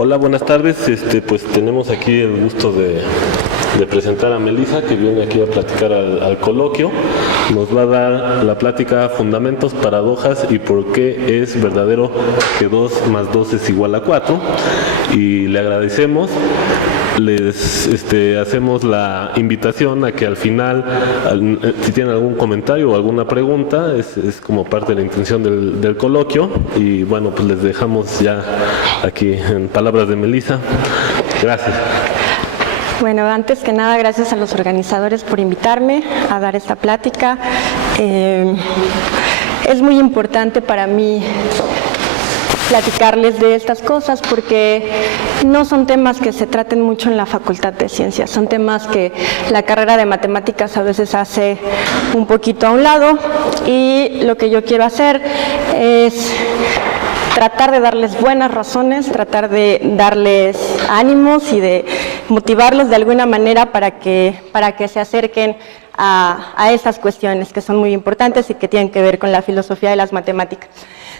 Hola, buenas tardes. Pues tenemos aquí el gusto de presentar a Melissa, que viene aquí a platicar al coloquio. Nos va a dar la plática Fundamentos, Paradojas y por qué es verdadero que 2 más 2 es igual a 4. Y le agradecemos. Les hacemos la invitación a que al final, si tienen algún comentario o alguna pregunta, es como parte de la intención del coloquio. Y bueno, pues les dejamos ya aquí en palabras de Melissa. Gracias. Bueno, antes que nada, gracias a los organizadores por invitarme a dar esta plática. Es muy importante para mí platicarles de estas cosas porque no son temas que se traten mucho en la Facultad de Ciencias, son temas que la carrera de matemáticas a veces hace un poquito a un lado, y lo que yo quiero hacer es tratar de darles buenas razones, tratar de darles ánimos y de motivarlos de alguna manera para que se acerquen a esas cuestiones que son muy importantes y que tienen que ver con la filosofía de las matemáticas.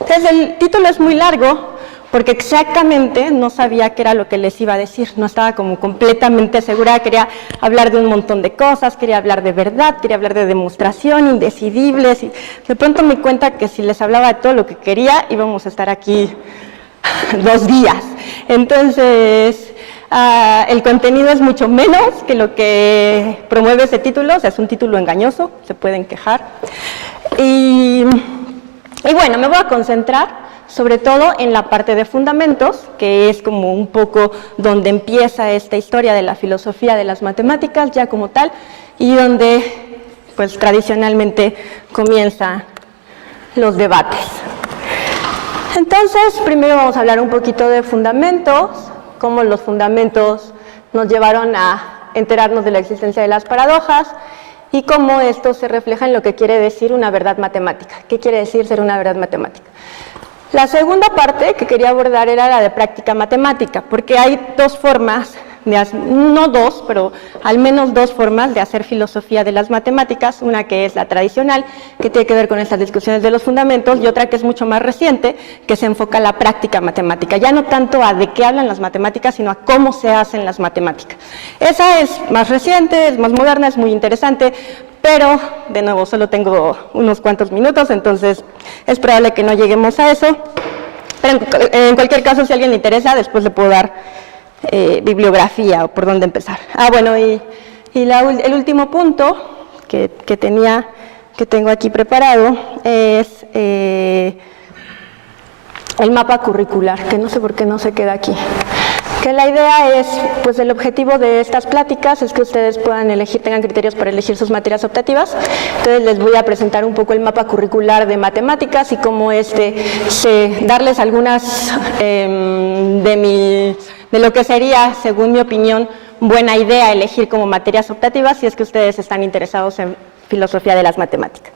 Entonces, el título es muy largo porque exactamente no sabía qué era lo que les iba a decir, no estaba como completamente segura, quería hablar de un montón de cosas, quería hablar de verdad, quería hablar de demostración, indecidibles, y de pronto me di cuenta que si les hablaba de todo lo que quería íbamos a estar aquí 2 días. Entonces, el contenido es mucho menos que lo que promueve ese título, o sea, es un título engañoso, se pueden quejar. Y bueno, me voy a concentrar sobre todo en la parte de fundamentos, que es como un poco donde empieza esta historia de la filosofía de las matemáticas ya como tal, y donde pues tradicionalmente comienzan los debates. Entonces, primero vamos a hablar un poquito de fundamentos, cómo los fundamentos nos llevaron a enterarnos de la existencia de las paradojas y cómo esto se refleja en lo que quiere decir una verdad matemática. ¿Qué quiere decir ser una verdad matemática? La segunda parte que quería abordar era la de práctica matemática, porque hay 2 formas, no 2, pero al menos 2 formas de hacer filosofía de las matemáticas, una que es la tradicional, que tiene que ver con estas discusiones de los fundamentos, y otra que es mucho más reciente, que se enfoca a la práctica matemática, ya no tanto a de qué hablan las matemáticas, sino a cómo se hacen las matemáticas. Esa es más reciente, es más moderna, es muy interesante, pero, de nuevo, solo tengo unos cuantos minutos, entonces es probable que no lleguemos a eso. Pero en cualquier caso, si a alguien le interesa, después le puedo dar bibliografía o por dónde empezar. Bueno, y el último punto que tengo aquí preparado es el mapa curricular, que no sé por qué no se queda aquí. Que la idea es, pues el objetivo de estas pláticas es que ustedes puedan elegir, tengan criterios para elegir sus materias optativas. Entonces les voy a presentar un poco el mapa curricular de matemáticas y cómo darles algunas de lo que sería, según mi opinión, buena idea elegir como materias optativas si es que ustedes están interesados en filosofía de las matemáticas.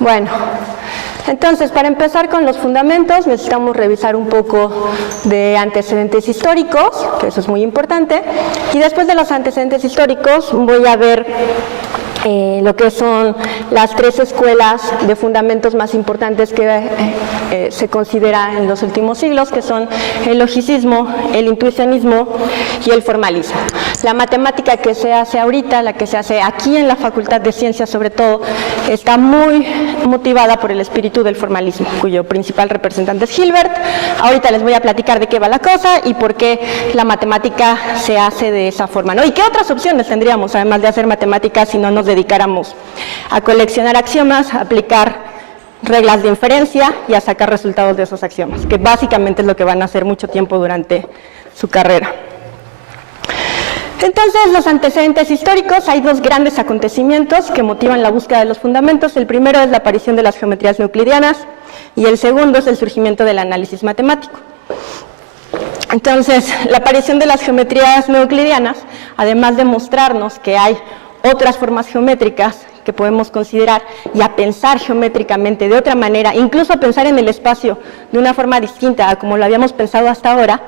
Bueno, entonces, para empezar con los fundamentos, necesitamos revisar un poco de antecedentes históricos, que eso es muy importante, y después de los antecedentes históricos voy a ver lo que son las 3 escuelas de fundamentos más importantes que se considera en los últimos siglos, que son el logicismo, el intuicionismo y el formalismo. La matemática que se hace ahorita, la que se hace aquí en la Facultad de Ciencias sobre todo, está muy motivada por el espíritu del formalismo, cuyo principal representante es Hilbert. Ahorita les voy a platicar de qué va la cosa y por qué la matemática se hace de esa forma, ¿no? Y qué otras opciones tendríamos, además de hacer matemáticas, si no nos dedicáramos a coleccionar axiomas, a aplicar reglas de inferencia y a sacar resultados de esos axiomas, que básicamente es lo que van a hacer mucho tiempo durante su carrera. Entonces, los antecedentes históricos, hay 2 grandes acontecimientos que motivan la búsqueda de los fundamentos. El primero es la aparición de las geometrías no euclidianas y el segundo es el surgimiento del análisis matemático. Entonces, la aparición de las geometrías no euclidianas, además de mostrarnos que hay otras formas geométricas que podemos considerar y a pensar geométricamente de otra manera, incluso a pensar en el espacio de una forma distinta a como lo habíamos pensado hasta ahora,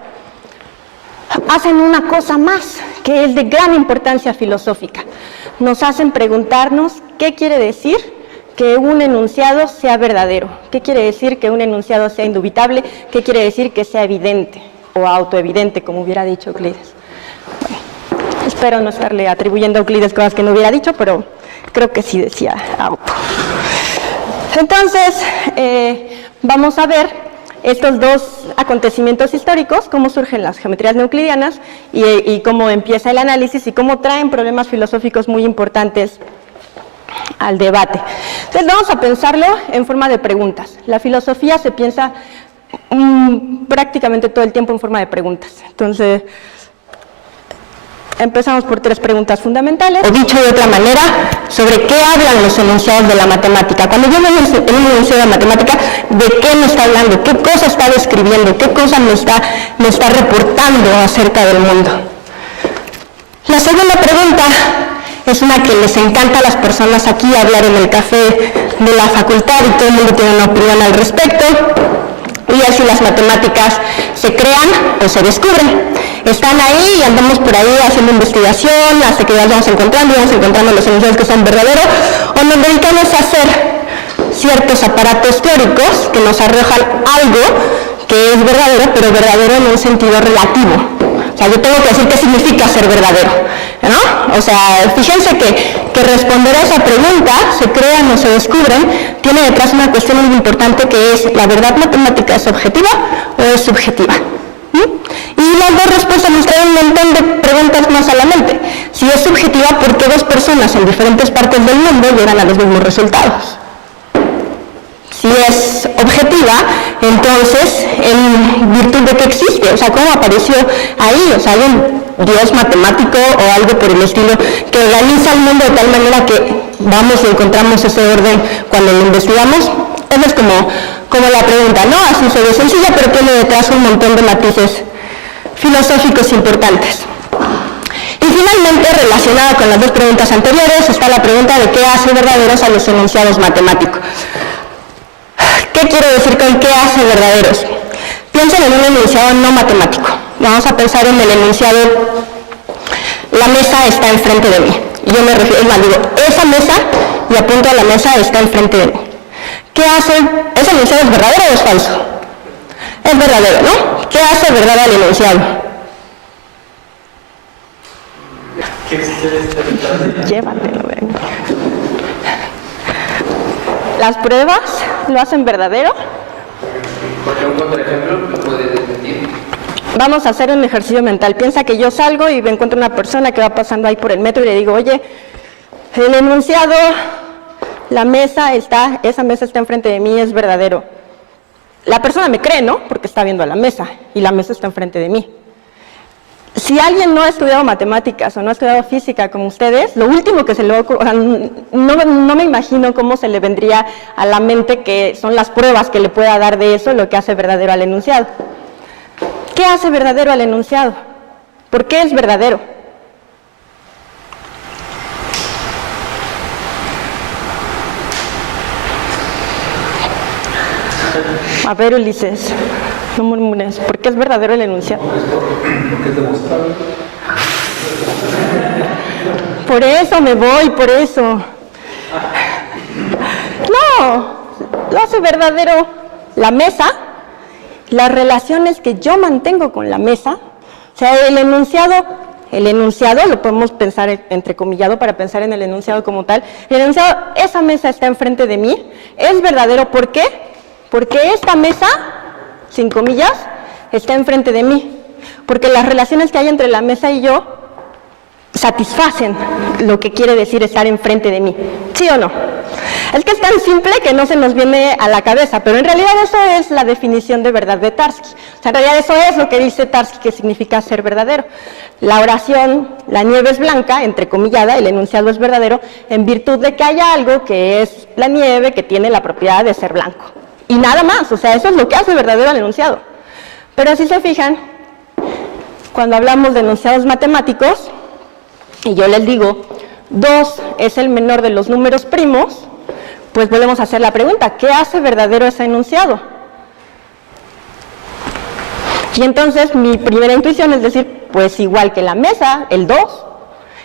hacen una cosa más que es de gran importancia filosófica. Nos hacen preguntarnos qué quiere decir que un enunciado sea verdadero, qué quiere decir que un enunciado sea indubitable, qué quiere decir que sea evidente. o autoevidente, como hubiera dicho Euclides. Bueno, espero no estarle atribuyendo a Euclides cosas que no hubiera dicho, pero creo que sí decía auto. Entonces, vamos a ver estos dos acontecimientos históricos, cómo surgen las geometrías no euclidianas y cómo empieza el análisis y cómo traen problemas filosóficos muy importantes al debate. Entonces vamos a pensarlo en forma de preguntas. La filosofía se piensa prácticamente todo el tiempo en forma de preguntas. Entonces, empezamos por 3 preguntas fundamentales. O dicho de otra manera, ¿sobre qué hablan los enunciados de la matemática? Cuando yo veo en un enunciado de matemática, ¿de qué me está hablando? ¿Qué cosa está describiendo? ¿Qué cosa me está reportando acerca del mundo? La segunda pregunta es una que les encanta a las personas aquí hablar en el café de la facultad y todo el mundo tiene una opinión al respecto. Y es si las matemáticas se crean o se descubren. Están ahí y andamos por ahí haciendo investigación hasta que las vamos encontrando los enunciados que son verdaderos, o nos dedicamos a hacer ciertos aparatos teóricos que nos arrojan algo que es verdadero, pero verdadero en un sentido relativo. O sea, yo tengo que decir qué significa ser verdadero, ¿no? O sea, fíjense que responder a esa pregunta, se crean o se descubren, tiene detrás una cuestión muy importante que es, ¿la verdad matemática es objetiva o es subjetiva? Y las dos respuestas nos traen un montón de preguntas más a la mente. Si es subjetiva, ¿por qué 2 personas en diferentes partes del mundo llegan a los mismos resultados? Si es objetiva, entonces, ¿en virtud de qué existe? O sea, ¿cómo apareció ahí? O sea, ¿hay un Dios matemático o algo por el estilo que organiza el mundo de tal manera que vamos y encontramos ese orden cuando lo investigamos? Esa es como la pregunta, ¿no? Así se ve sencilla, pero tiene detrás un montón de matices filosóficos importantes. Y finalmente, relacionada con las 2 preguntas anteriores, está la pregunta de qué hace verdaderos a los enunciados matemáticos. ¿Qué quiero decir con qué hace verdaderos? Piensen en un enunciado no matemático. Vamos a pensar en el enunciado, la mesa está enfrente de mí. Yo me refiero, es más, digo, esa mesa, y apunto a la mesa, está enfrente de mí. ¿Qué hace? ¿Ese enunciado es verdadero o es falso? Es verdadero, ¿no? ¿Qué hace verdad al enunciado? Llévatelo, ven. ¿Las pruebas lo hacen verdadero? Porque un contraejemplo lo puede desmentir. Vamos a hacer un ejercicio mental. Piensa que yo salgo y me encuentro una persona que va pasando ahí por el metro y le digo, oye, el enunciado, esa mesa está enfrente de mí, es verdadero. La persona me cree, ¿no? Porque está viendo a la mesa y la mesa está enfrente de mí. Si alguien no ha estudiado matemáticas o no ha estudiado física como ustedes, lo último que se le ocurre, no me imagino cómo se le vendría a la mente que son las pruebas que le pueda dar de eso lo que hace verdadero al enunciado. ¿Qué hace verdadero al enunciado? ¿Por qué es verdadero? A ver, Ulises, no murmures, ¿por qué es verdadero el enunciado? Porque es demostrable. Por eso me voy, por eso. No, lo hace verdadero la mesa, las relaciones que yo mantengo con la mesa. O sea, el enunciado lo podemos pensar entrecomillado para pensar en el enunciado como tal. El enunciado, esa mesa está enfrente de mí, es verdadero, ¿por qué? Porque esta mesa, sin comillas, está enfrente de mí. Porque las relaciones que hay entre la mesa y yo satisfacen lo que quiere decir estar enfrente de mí. ¿Sí o no? Es que es tan simple que no se nos viene a la cabeza, pero en realidad eso es la definición de verdad de Tarski. O sea, en realidad eso es lo que dice Tarski que significa ser verdadero. La oración, la nieve es blanca, entrecomillada, el enunciado es verdadero, en virtud de que haya algo que es la nieve que tiene la propiedad de ser blanco. Y nada más, o sea, eso es lo que hace verdadero al enunciado. Pero si se fijan, cuando hablamos de enunciados matemáticos, y yo les digo, 2 es el menor de los números primos, pues volvemos a hacer la pregunta, ¿qué hace verdadero ese enunciado? Y entonces mi primera intuición es decir, pues igual que la mesa, el 2,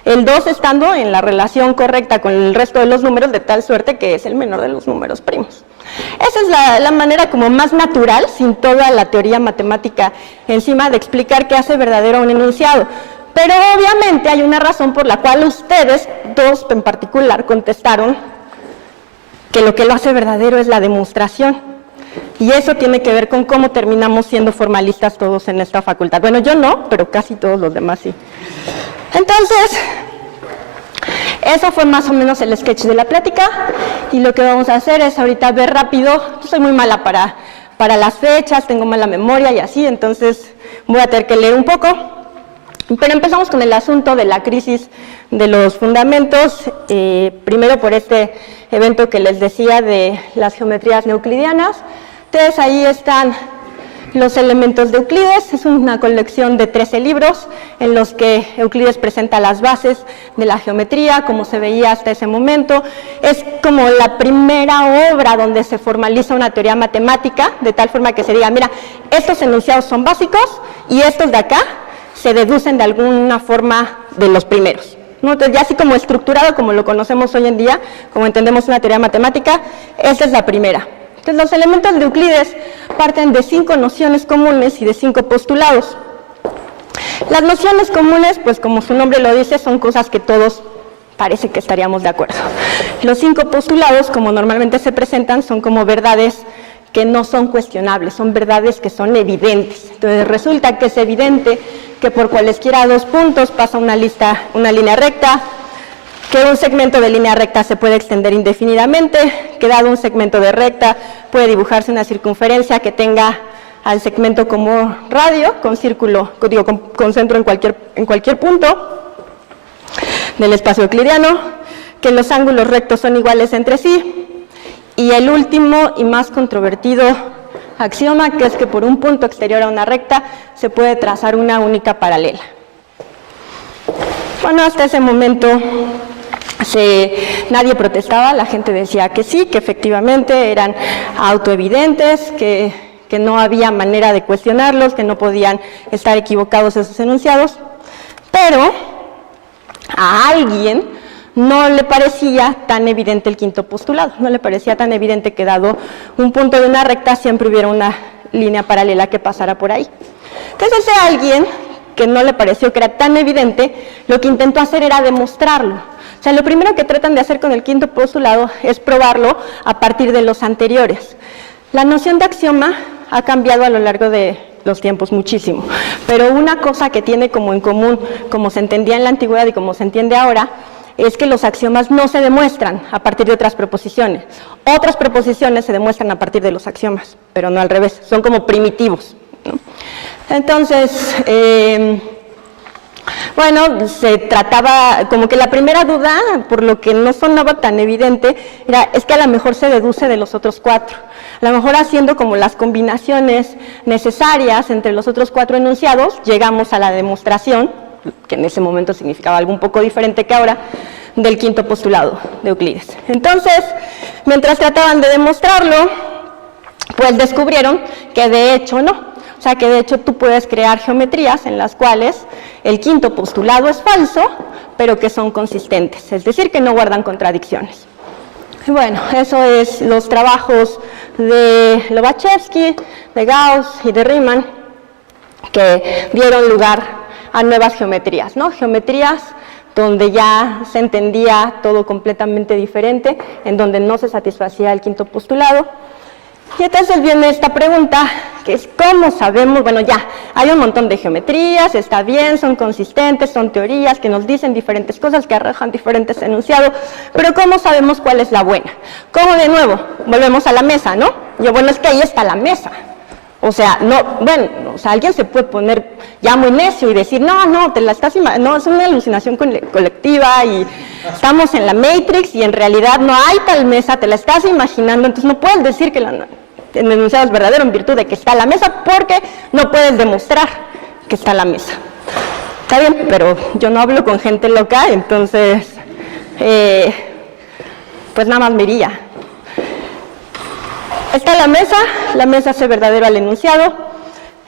El 2 estando en la relación correcta con el resto de los números, de tal suerte que es el menor de los números primos. Esa es la manera como más natural, sin toda la teoría matemática encima, de explicar qué hace verdadero un enunciado. Pero obviamente hay una razón por la cual ustedes, dos en particular, contestaron que lo que lo hace verdadero es la demostración. Y eso tiene que ver con cómo terminamos siendo formalistas todos en esta facultad. Bueno, yo no, pero casi todos los demás sí. Entonces, eso fue más o menos el sketch de la plática, y lo que vamos a hacer es ahorita ver rápido. Yo soy muy mala para las fechas, tengo mala memoria y así, entonces voy a tener que leer un poco. Pero empezamos con el asunto de la crisis de los fundamentos, primero por este evento que les decía de las geometrías no euclidianas. Entonces ahí están los elementos de Euclides, es una colección de 13 libros en los que Euclides presenta las bases de la geometría, como se veía hasta ese momento. Es como la primera obra donde se formaliza una teoría matemática, de tal forma que se diga, mira, estos enunciados son básicos y estos de acá se deducen de alguna forma de los primeros, ¿no? Entonces, ya así como estructurado, como lo conocemos hoy en día, como entendemos una teoría matemática, esta es la primera. Entonces, los elementos de Euclides parten de 5 nociones comunes y de 5 postulados. Las nociones comunes, pues como su nombre lo dice, son cosas que todos parece que estaríamos de acuerdo. Los 5 postulados, como normalmente se presentan, son como verdades que no son cuestionables, son verdades que son evidentes. Entonces, resulta que es evidente que por cualesquiera 2 puntos pasa una línea recta, que un segmento de línea recta se puede extender indefinidamente, que dado un segmento de recta puede dibujarse una circunferencia que tenga al segmento como radio, con círculo, con centro en cualquier punto del espacio euclidiano, que los ángulos rectos son iguales entre sí, y el último y más controvertido axioma, que es que por un punto exterior a una recta se puede trazar una única paralela. Bueno, hasta ese momento nadie protestaba, la gente decía que sí, que efectivamente eran autoevidentes, que no había manera de cuestionarlos, que no podían estar equivocados esos enunciados, pero a alguien no le parecía tan evidente el quinto postulado, no le parecía tan evidente que dado un punto de una recta siempre hubiera una línea paralela que pasara por ahí. Entonces ese alguien que no le pareció que era tan evidente, lo que intentó hacer era demostrarlo. O sea, lo primero que tratan de hacer con el quinto postulado es probarlo a partir de los anteriores. La noción de axioma ha cambiado a lo largo de los tiempos muchísimo, pero una cosa que tiene como en común, como se entendía en la antigüedad y como se entiende ahora, es que los axiomas no se demuestran a partir de otras proposiciones. Otras proposiciones se demuestran a partir de los axiomas, pero no al revés, son como primitivos, ¿no? Entonces, bueno, se trataba, como que la primera duda, por lo que no sonaba tan evidente, es que a lo mejor se deduce de los otros 4. A lo mejor haciendo como las combinaciones necesarias entre los otros 4 enunciados, llegamos a la demostración, que en ese momento significaba algo un poco diferente que ahora, del quinto postulado de Euclides. Entonces, mientras trataban de demostrarlo, pues descubrieron que de hecho no. O sea, que de hecho tú puedes crear geometrías en las cuales el quinto postulado es falso, pero que son consistentes, es decir, que no guardan contradicciones. Y bueno, eso es los trabajos de Lobachevsky, de Gauss y de Riemann, que dieron lugar a nuevas geometrías, ¿no? Geometrías donde ya se entendía todo completamente diferente, en donde no se satisfacía el quinto postulado. Y entonces viene esta pregunta, que es ¿cómo sabemos? Bueno, ya, hay un montón de geometrías, está bien, son consistentes, son teorías que nos dicen diferentes cosas, que arrojan diferentes enunciados, pero ¿cómo sabemos cuál es la buena? ¿Cómo de nuevo? Volvemos a la mesa, ¿no? Yo, bueno, es que ahí está la mesa. O sea, no, bueno, o sea, alguien se puede poner ya muy necio y decir, no, te la estás no, es una alucinación colectiva y estamos en la Matrix y en realidad no hay tal mesa, te la estás imaginando, entonces no puedes decir que el enunciado es verdadero en virtud de que está la mesa porque no puedes demostrar que está la mesa. Está bien, pero yo no hablo con gente loca, entonces, pues nada más me iría. Está la mesa hace verdadero al enunciado.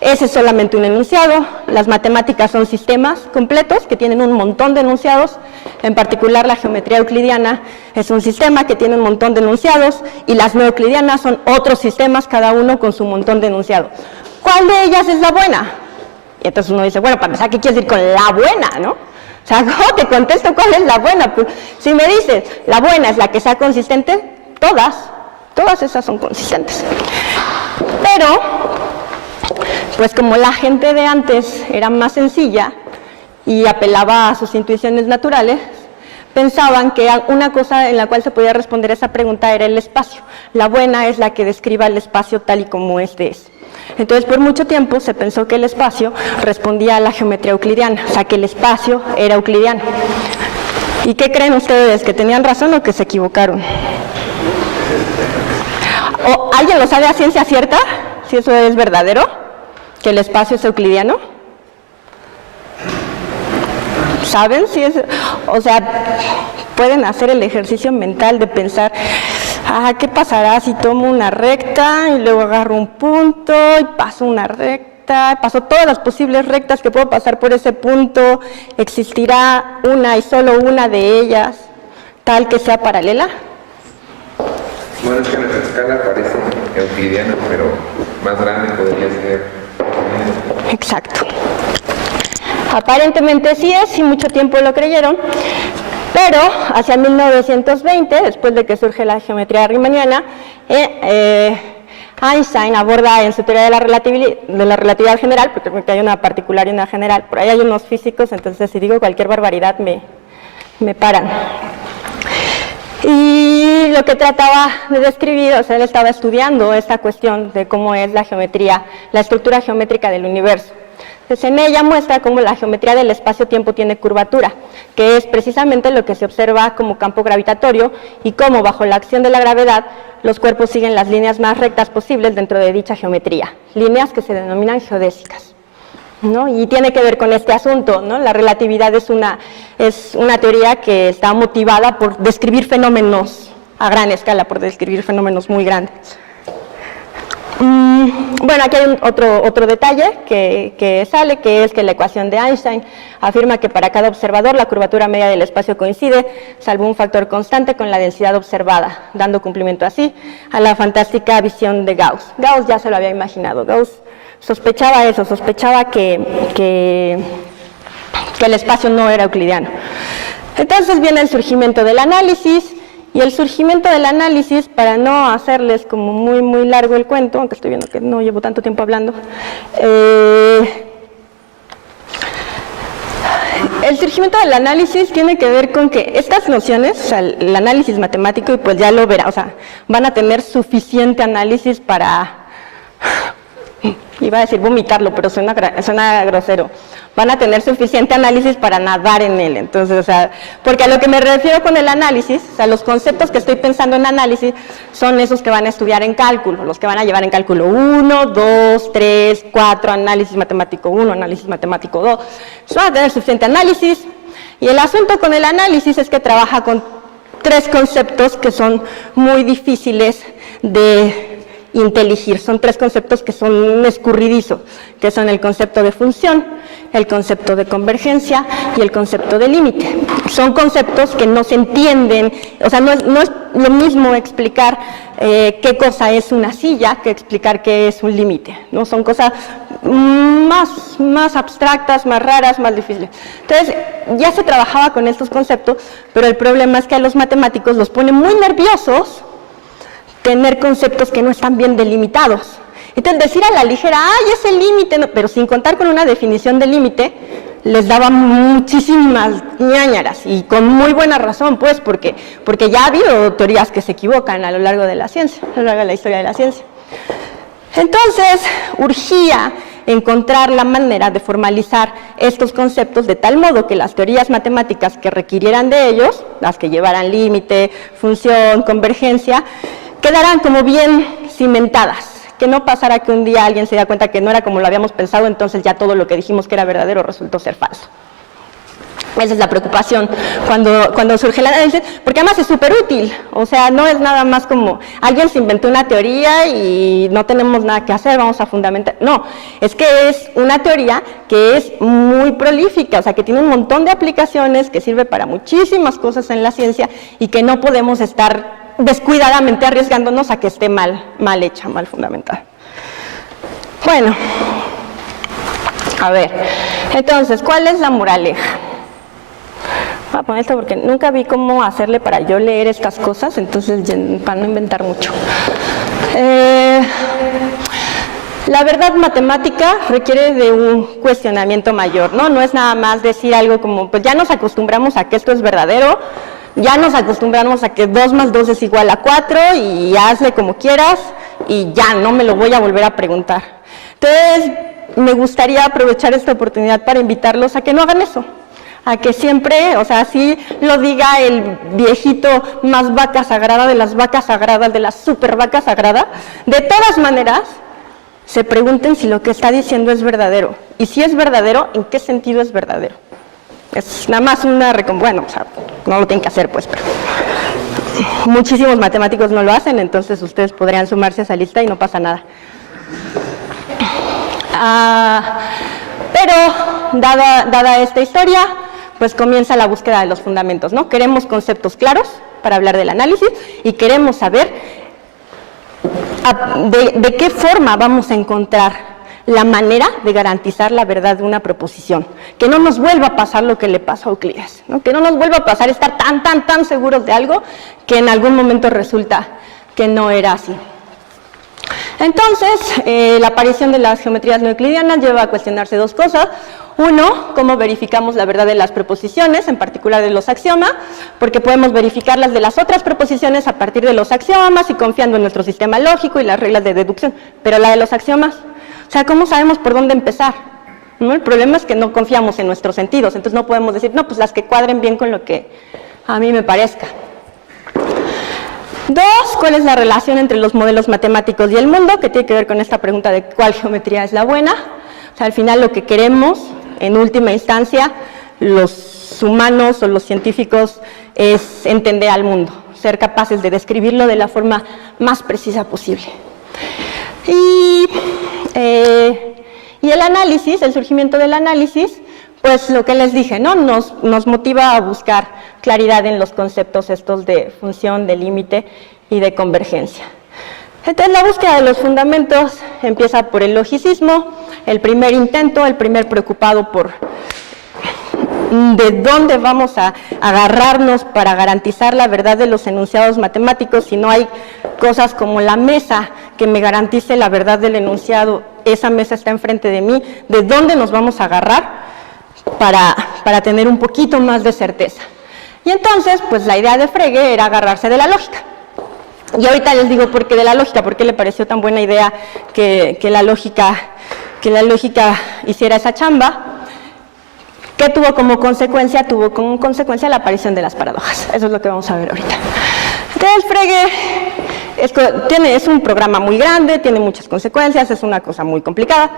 Ese es solamente un enunciado. Las matemáticas son sistemas completos que tienen un montón de enunciados. En particular, la geometría euclidiana es un sistema que tiene un montón de enunciados y las no euclidianas son otros sistemas, cada uno con su montón de enunciados. ¿Cuál de ellas es la buena? Y entonces uno dice, bueno, para empezar, ¿qué quieres decir con la buena, no? O sea, ¿cómo te contesto cuál es la buena? Pues, si me dices, la buena es la que sea consistente, todas esas son consistentes. Pero, pues como la gente de antes era más sencilla y apelaba a sus intuiciones naturales, pensaban que una cosa en la cual se podía responder esa pregunta era el espacio. La buena es la que describa el espacio tal y como este es. Entonces, por mucho tiempo se pensó que el espacio respondía a la geometría euclidiana, o sea, que el espacio era euclidiano. ¿Y qué creen ustedes? ¿Que tenían razón o que se equivocaron? ¿O alguien lo sabe a ciencia cierta? Si eso es verdadero, que el espacio es euclidiano. ¿Saben si es? O sea, pueden hacer el ejercicio mental de pensar, ¿qué pasará si tomo una recta y luego agarro un punto y paso una recta, paso todas las posibles rectas que puedo pasar por ese punto? ¿Existirá una y solo una de ellas tal que sea paralela? Bueno, es que en nuestra escala parece euclidiano, pero más grande podría ser. Exacto. Aparentemente sí es, y mucho tiempo lo creyeron, pero hacia 1920, después de que surge la geometría riemanniana, Einstein aborda en su teoría de la relatividad general, porque hay una particular y una general, por ahí hay unos físicos, entonces si digo cualquier barbaridad me paran. Y lo que trataba de describir, o sea, él estaba estudiando esta cuestión de cómo es la geometría, la estructura geométrica del universo. Entonces, en ella muestra cómo la geometría del espacio-tiempo tiene curvatura, que es precisamente lo que se observa como campo gravitatorio y cómo, bajo la acción de la gravedad, los cuerpos siguen las líneas más rectas posibles dentro de dicha geometría, líneas que se denominan geodésicas, ¿no? Y tiene que ver con este asunto, ¿no? La relatividad es una teoría que está motivada por describir fenómenos a gran escala, por describir fenómenos muy grandes. Bueno, aquí hay otro detalle que sale, que es que la ecuación de Einstein afirma que para cada observador la curvatura media del espacio coincide, salvo un factor constante, con la densidad observada, dando cumplimiento así a la fantástica visión de Gauss. Gauss ya se lo había imaginado, Gauss sospechaba eso, sospechaba que el espacio no era euclidiano. Entonces viene el surgimiento del análisis. Y el surgimiento del análisis, para no hacerles como muy largo el cuento, aunque estoy viendo que no llevo tanto tiempo hablando, el surgimiento del análisis tiene que ver con que estas nociones, o sea, el análisis matemático, y pues ya lo verá, o sea, van a tener suficiente análisis para, iba a decir vomitarlo, pero suena grosero, van a tener suficiente análisis para nadar en él. Entonces, o sea, porque a lo que me refiero con el análisis, o sea, los conceptos que estoy pensando en análisis son esos que van a estudiar en cálculo, los que van a llevar en cálculo 1, 2, 3, 4, análisis matemático 1, análisis matemático 2, van a tener suficiente análisis, y el asunto con el análisis es que trabaja con tres conceptos que son muy difíciles de inteligir. Son tres conceptos que son un escurridizo, que son el concepto de función, el concepto de convergencia y el concepto de límite. Son conceptos que no se entienden, o sea, no es lo mismo explicar qué cosa es una silla que explicar qué es un límite, ¿no? Son cosas más abstractas, más raras, más difíciles. Entonces, ya se trabajaba con estos conceptos, pero el problema es que a los matemáticos los pone muy nerviosos tener conceptos que no están bien delimitados. Entonces, decir a la ligera, es el límite, no, pero sin contar con una definición de límite, les daba muchísimas ñáñaras, y con muy buena razón, pues, porque ya ha habido teorías que se equivocan a lo largo de la ciencia, a lo largo de la historia de la ciencia. Entonces, urgía encontrar la manera de formalizar estos conceptos de tal modo que las teorías matemáticas que requirieran de ellos, las que llevaran límite, función, convergencia, quedarán como bien cimentadas, que no pasara que un día alguien se diera cuenta que no era como lo habíamos pensado, entonces ya todo lo que dijimos que era verdadero resultó ser falso. Esa es la preocupación cuando surge el análisis, porque además es súper útil, o sea, no es nada más como alguien se inventó una teoría y no tenemos nada que hacer, vamos a fundamentar, no, es que es una teoría que es muy prolífica, o sea, que tiene un montón de aplicaciones, que sirve para muchísimas cosas en la ciencia y que no podemos estar descuidadamente arriesgándonos a que esté mal hecha, mal fundamentada. Bueno, a ver, entonces, ¿cuál es la moraleja? Voy a poner esto porque nunca vi cómo hacerle para yo leer estas cosas, entonces para no inventar mucho. La verdad matemática requiere de un cuestionamiento mayor, ¿no? No es nada más decir algo como, pues ya nos acostumbramos a que esto es verdadero, ya nos acostumbramos a que 2 más 2 es igual a 4 y hazle como quieras y ya, no me lo voy a volver a preguntar. Entonces, me gustaría aprovechar esta oportunidad para invitarlos a que no hagan eso. A que siempre, o sea, así lo diga el viejito más vaca sagrada de las vacas sagradas, de la super vaca sagrada, de todas maneras, se pregunten si lo que está diciendo es verdadero. Y si es verdadero, ¿en qué sentido es verdadero? Es nada más bueno, o sea, no lo tienen que hacer, pues, pero muchísimos matemáticos no lo hacen, entonces ustedes podrían sumarse a esa lista y no pasa nada. Pero, dada esta historia, pues comienza la búsqueda de los fundamentos, ¿no? Queremos conceptos claros para hablar del análisis y queremos saber de qué forma vamos a encontrar la manera de garantizar la verdad de una proposición. Que no nos vuelva a pasar lo que le pasó a Euclides, ¿no? Que no nos vuelva a pasar estar tan seguros de algo que en algún momento resulta que no era así. Entonces, la aparición de las geometrías no euclidianas lleva a cuestionarse 2 cosas. Uno, cómo verificamos la verdad de las proposiciones, en particular de los axiomas, porque podemos verificarlas de las otras proposiciones a partir de los axiomas y confiando en nuestro sistema lógico y las reglas de deducción, pero la de los axiomas, o sea, ¿cómo sabemos por dónde empezar? ¿No? El problema es que no confiamos en nuestros sentidos, entonces no podemos decir, no, pues las que cuadren bien con lo que a mí me parezca. 2, ¿cuál es la relación entre los modelos matemáticos y el mundo? Que tiene que ver con esta pregunta de cuál geometría es la buena. O sea, al final lo que queremos, en última instancia, los humanos o los científicos, es entender al mundo, ser capaces de describirlo de la forma más precisa posible. Y el análisis, el surgimiento del análisis, pues lo que les dije, ¿no? Nos motiva a buscar claridad en los conceptos estos de función, de límite y de convergencia. Entonces la búsqueda de los fundamentos empieza por el logicismo, el primer intento, el primer preocupado por de dónde vamos a agarrarnos para garantizar la verdad de los enunciados matemáticos. Si no hay cosas como la mesa que me garantice la verdad del enunciado, esa mesa está enfrente de mí, ¿de dónde nos vamos a agarrar para tener un poquito más de certeza? Y entonces, pues la idea de Frege era agarrarse de la lógica. Y ahorita les digo por qué de la lógica, por qué le pareció tan buena idea que la lógica hiciera esa chamba. ¿Qué tuvo como consecuencia? Tuvo como consecuencia la aparición de las paradojas. Eso es lo que vamos a ver ahorita. Entonces, Frege es un programa muy grande, tiene muchas consecuencias, es una cosa muy complicada,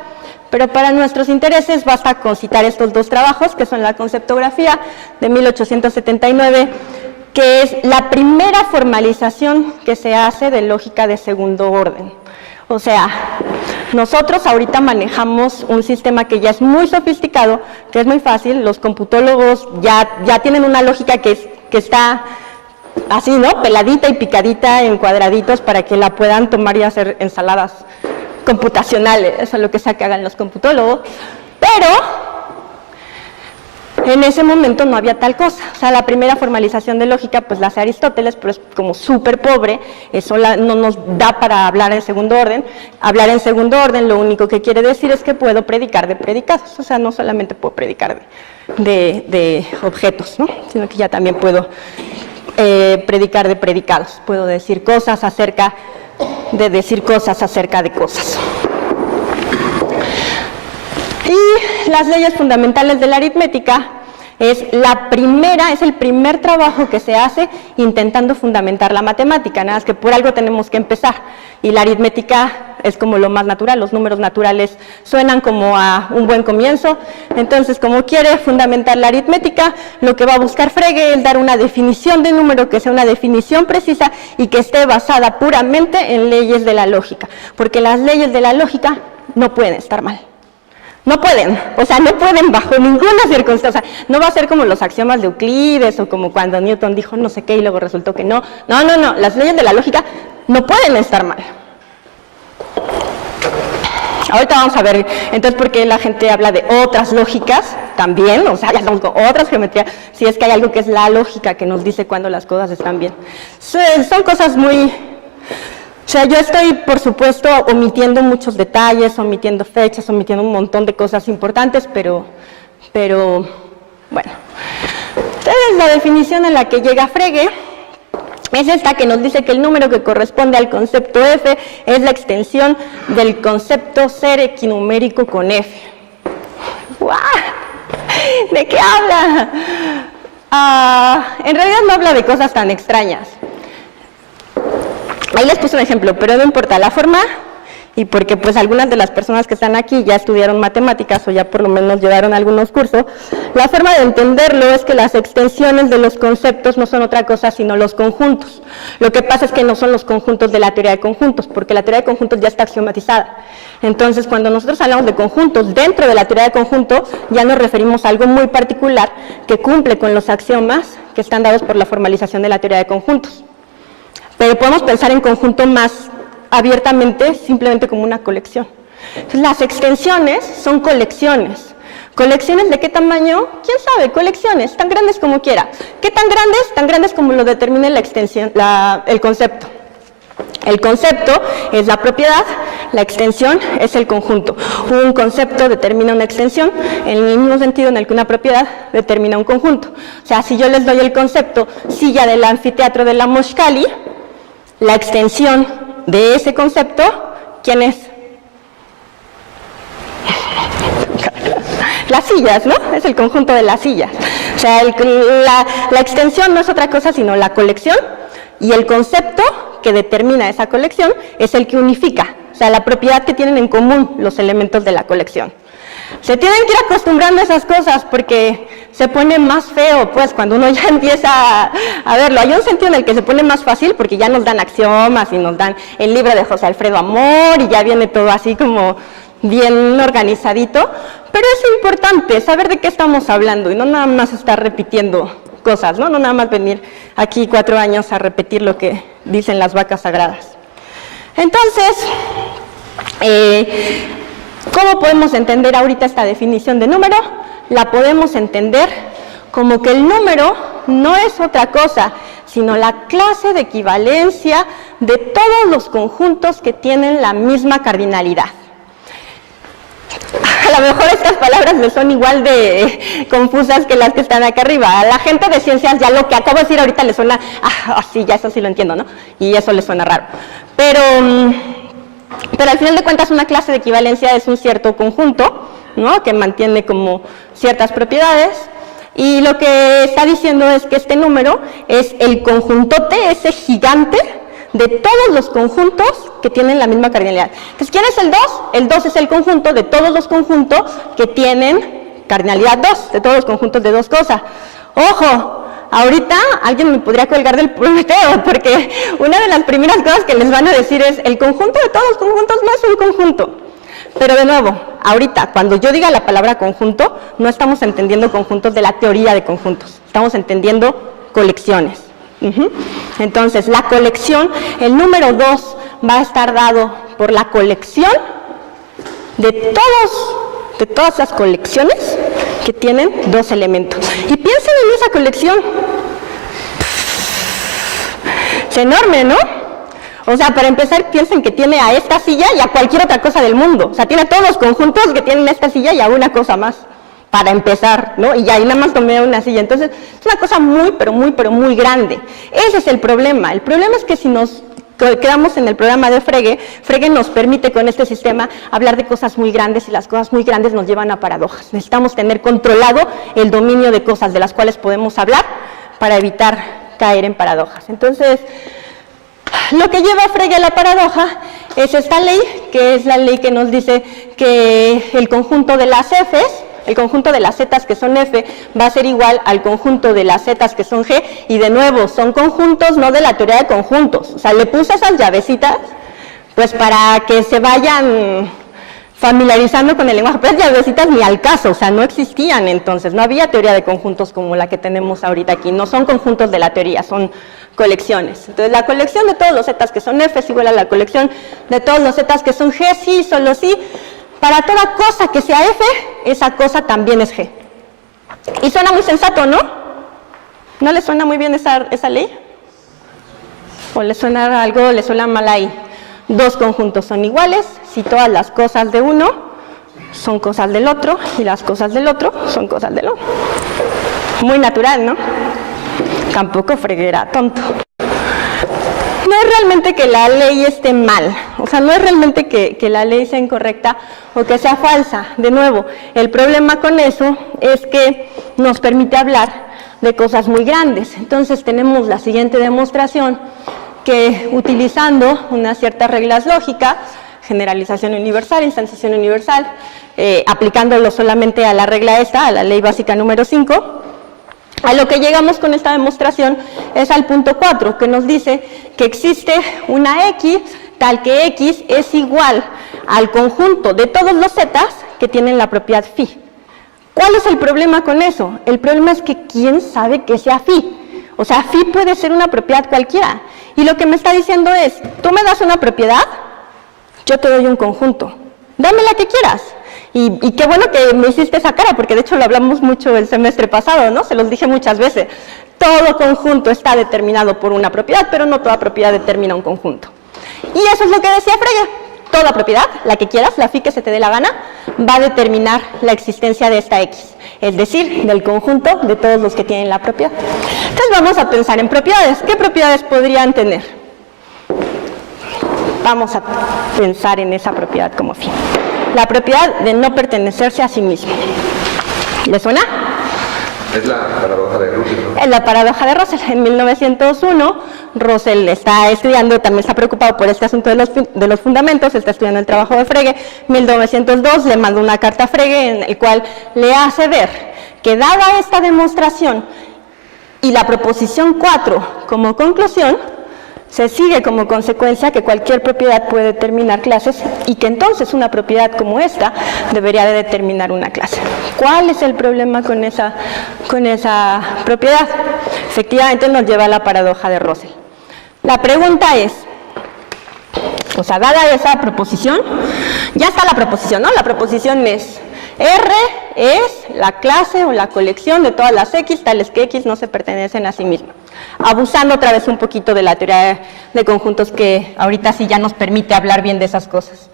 pero para nuestros intereses basta con citar estos 2 trabajos, que son la conceptografía de 1879, que es la primera formalización que se hace de lógica de segundo orden. O sea, nosotros ahorita manejamos un sistema que ya es muy sofisticado, que es muy fácil, los computólogos ya tienen una lógica que está así, ¿no? Peladita y picadita en cuadraditos para que la puedan tomar y hacer ensaladas computacionales, eso es lo que sea que hagan los computólogos, pero en ese momento no había tal cosa. O sea, la primera formalización de lógica pues la hace Aristóteles, pero es como súper pobre, eso no nos da para hablar en segundo orden. Hablar en segundo orden lo único que quiere decir es que puedo predicar de predicados, o sea, no solamente puedo predicar de objetos, ¿no? Sino que ya también puedo predicar de predicados, puedo decir cosas acerca de cosas. Y las leyes fundamentales de la aritmética es el primer trabajo que se hace intentando fundamentar la matemática, nada más que por algo tenemos que empezar. Y la aritmética es como lo más natural, los números naturales suenan como a un buen comienzo. Entonces, como quiere fundamentar la aritmética, lo que va a buscar Frege es dar una definición de número que sea una definición precisa y que esté basada puramente en leyes de la lógica, porque las leyes de la lógica no pueden estar mal. No pueden, o sea, no pueden bajo ninguna circunstancia, o sea, no va a ser como los axiomas de Euclides o como cuando Newton dijo no sé qué y luego resultó que no. No, las leyes de la lógica no pueden estar mal. Ahorita vamos a ver, entonces, por qué la gente habla de otras lógicas también, o sea, ya estamos con otras geometrías, si es que hay algo que es la lógica que nos dice cuando las cosas están bien. Son cosas muy... O sea, yo estoy, por supuesto, omitiendo muchos detalles, omitiendo fechas, omitiendo un montón de cosas importantes, pero bueno. Entonces, la definición a la que llega Frege es esta, que nos dice que el número que corresponde al concepto F es la extensión del concepto ser equinumérico con F. ¡Guau! ¿De qué habla? En realidad no habla de cosas tan extrañas. Ahí les puse un ejemplo, pero no importa la forma, y porque pues algunas de las personas que están aquí ya estudiaron matemáticas o ya por lo menos llevaron algunos cursos, la forma de entenderlo es que las extensiones de los conceptos no son otra cosa sino los conjuntos. Lo que pasa es que no son los conjuntos de la teoría de conjuntos, porque la teoría de conjuntos ya está axiomatizada. Entonces, cuando nosotros hablamos de conjuntos dentro de la teoría de conjuntos, ya nos referimos a algo muy particular que cumple con los axiomas que están dados por la formalización de la teoría de conjuntos. Pero podemos pensar en conjunto más abiertamente, simplemente como una colección. Entonces, las extensiones son colecciones. ¿Colecciones de qué tamaño? ¿Quién sabe? Colecciones, tan grandes como quiera. ¿Qué tan grandes? Tan grandes como lo determine la extensión, el concepto. El concepto es la propiedad, la extensión es el conjunto. Un concepto determina una extensión en el mismo sentido en el que una propiedad determina un conjunto. O sea, si yo les doy el concepto silla del anfiteatro de la Moshkali, la extensión de ese concepto, ¿quién es? Las sillas, ¿no? Es el conjunto de las sillas. O sea, la extensión no es otra cosa sino la colección, y el concepto que determina esa colección es el que unifica, o sea, la propiedad que tienen en común los elementos de la colección. Se tienen que ir acostumbrando a esas cosas porque se pone más feo, pues, cuando uno ya empieza a verlo. Hay un sentido en el que se pone más fácil porque ya nos dan axiomas y nos dan el libro de José Alfredo Amor y ya viene todo así como bien organizadito, pero es importante saber de qué estamos hablando y no nada más estar repitiendo cosas, ¿no? No nada más venir aquí 4 años a repetir lo que dicen las vacas sagradas. Entonces, ¿cómo podemos entender ahorita esta definición de número? La podemos entender como que el número no es otra cosa, sino la clase de equivalencia de todos los conjuntos que tienen la misma cardinalidad. A lo mejor estas palabras les son igual de confusas que las que están acá arriba. A la gente de ciencias ya lo que acabo de decir ahorita le suena, sí, ya eso sí lo entiendo, ¿no? Y eso le suena raro. Pero al final de cuentas una clase de equivalencia es un cierto conjunto, ¿no? Que mantiene como ciertas propiedades, y lo que está diciendo es que este número es el conjuntote, ese gigante de todos los conjuntos que tienen la misma cardinalidad. Entonces, ¿quién es el 2? El 2 es el conjunto de todos los conjuntos que tienen cardinalidad 2, de todos los conjuntos de dos cosas. ¡Ojo! Ahorita alguien me podría colgar del Prometeo, porque una de las primeras cosas que les van a decir es el conjunto de todos los conjuntos no es un conjunto. Pero de nuevo, ahorita, cuando yo diga la palabra conjunto, no estamos entendiendo conjuntos de la teoría de conjuntos, estamos entendiendo colecciones. Entonces, la colección, el número 2 va a estar dado por la colección de todas las colecciones que tienen 2 elementos. Y piensen en esa colección. Es enorme, ¿no? O sea, para empezar, piensen que tiene a esta silla y a cualquier otra cosa del mundo. O sea, tiene a todos los conjuntos que tienen esta silla y a una cosa más, para empezar, ¿no? Y ahí nada más tomé una silla. Entonces, es una cosa muy, pero muy grande. Ese es el problema. El problema es que si nos quedamos en el programa de Frege, Frege nos permite con este sistema hablar de cosas muy grandes, y las cosas muy grandes nos llevan a paradojas. Necesitamos tener controlado el dominio de cosas de las cuales podemos hablar para evitar caer en paradojas. Entonces, lo que lleva a Frege a la paradoja es esta ley, que es la ley que nos dice que el conjunto de las Fs, el conjunto de las zetas que son F va a ser igual al conjunto de las zetas que son G, y de nuevo, son conjuntos no de la teoría de conjuntos. O sea, le puse esas llavecitas, pues para que se vayan familiarizando con el lenguaje, pero las llavecitas ni al caso, o sea, no existían entonces, no había teoría de conjuntos como la que tenemos ahorita aquí, no son conjuntos de la teoría, son colecciones. Entonces, la colección de todos los zetas que son F es igual a la colección de todos los zetas que son G, sí, solo sí. Para toda cosa que sea F, esa cosa también es G. Y suena muy sensato, ¿no? ¿No le suena muy bien esa ley? ¿O le suena algo, le suena mal ahí? Dos conjuntos son iguales si todas las cosas de uno son cosas del otro y las cosas del otro son cosas del otro. Muy natural, ¿no? Tampoco Frege era tonto. No es realmente que la ley esté mal, o sea, no es realmente que la ley sea incorrecta o que sea falsa. De nuevo, el problema con eso es que nos permite hablar de cosas muy grandes. Entonces tenemos la siguiente demostración, que utilizando unas ciertas reglas lógicas, generalización universal, instanciación universal, aplicándolo solamente a la regla esta, a la ley básica número 5, a lo que llegamos con esta demostración es al punto 4, que nos dice que existe una X, tal que X es igual al conjunto de todos los zetas que tienen la propiedad phi. ¿Cuál es el problema con eso? El problema es que ¿quién sabe que sea phi? O sea, phi puede ser una propiedad cualquiera. Y lo que me está diciendo es, tú me das una propiedad, yo te doy un conjunto. Dame la que quieras. Y qué bueno que me hiciste esa cara, porque de hecho lo hablamos mucho el semestre pasado, ¿no? Se los dije muchas veces. Todo conjunto está determinado por una propiedad, pero no toda propiedad determina un conjunto. Y eso es lo que decía Frege. Toda propiedad, la que quieras, la phi que se te dé la gana, va a determinar la existencia de esta X. Es decir, del conjunto de todos los que tienen la propiedad. Entonces vamos a pensar en propiedades. ¿Qué propiedades podrían tener? Vamos a pensar en esa propiedad como phi. La propiedad de no pertenecerse a sí mismo. ¿Le suena? Es la paradoja de Russell, ¿no? Es la paradoja de Russell. En 1901, Russell está estudiando, también está preocupado por este asunto de los fundamentos, está estudiando el trabajo de Frege. En 1902 le mandó una carta a Frege en el cual le hace ver que dada esta demostración y la proposición 4 como conclusión, se sigue como consecuencia que cualquier propiedad puede determinar clases y que entonces una propiedad como esta debería de determinar una clase. ¿Cuál es el problema con esa propiedad? Efectivamente nos lleva a la paradoja de Russell. La pregunta es, o sea, dada esa proposición, ya está la proposición, ¿no? La proposición es R es la clase o la colección de todas las X, tales que X no se pertenecen a sí mismas. Abusando otra vez un poquito de la teoría de conjuntos que ahorita sí ya nos permite hablar bien de esas cosas.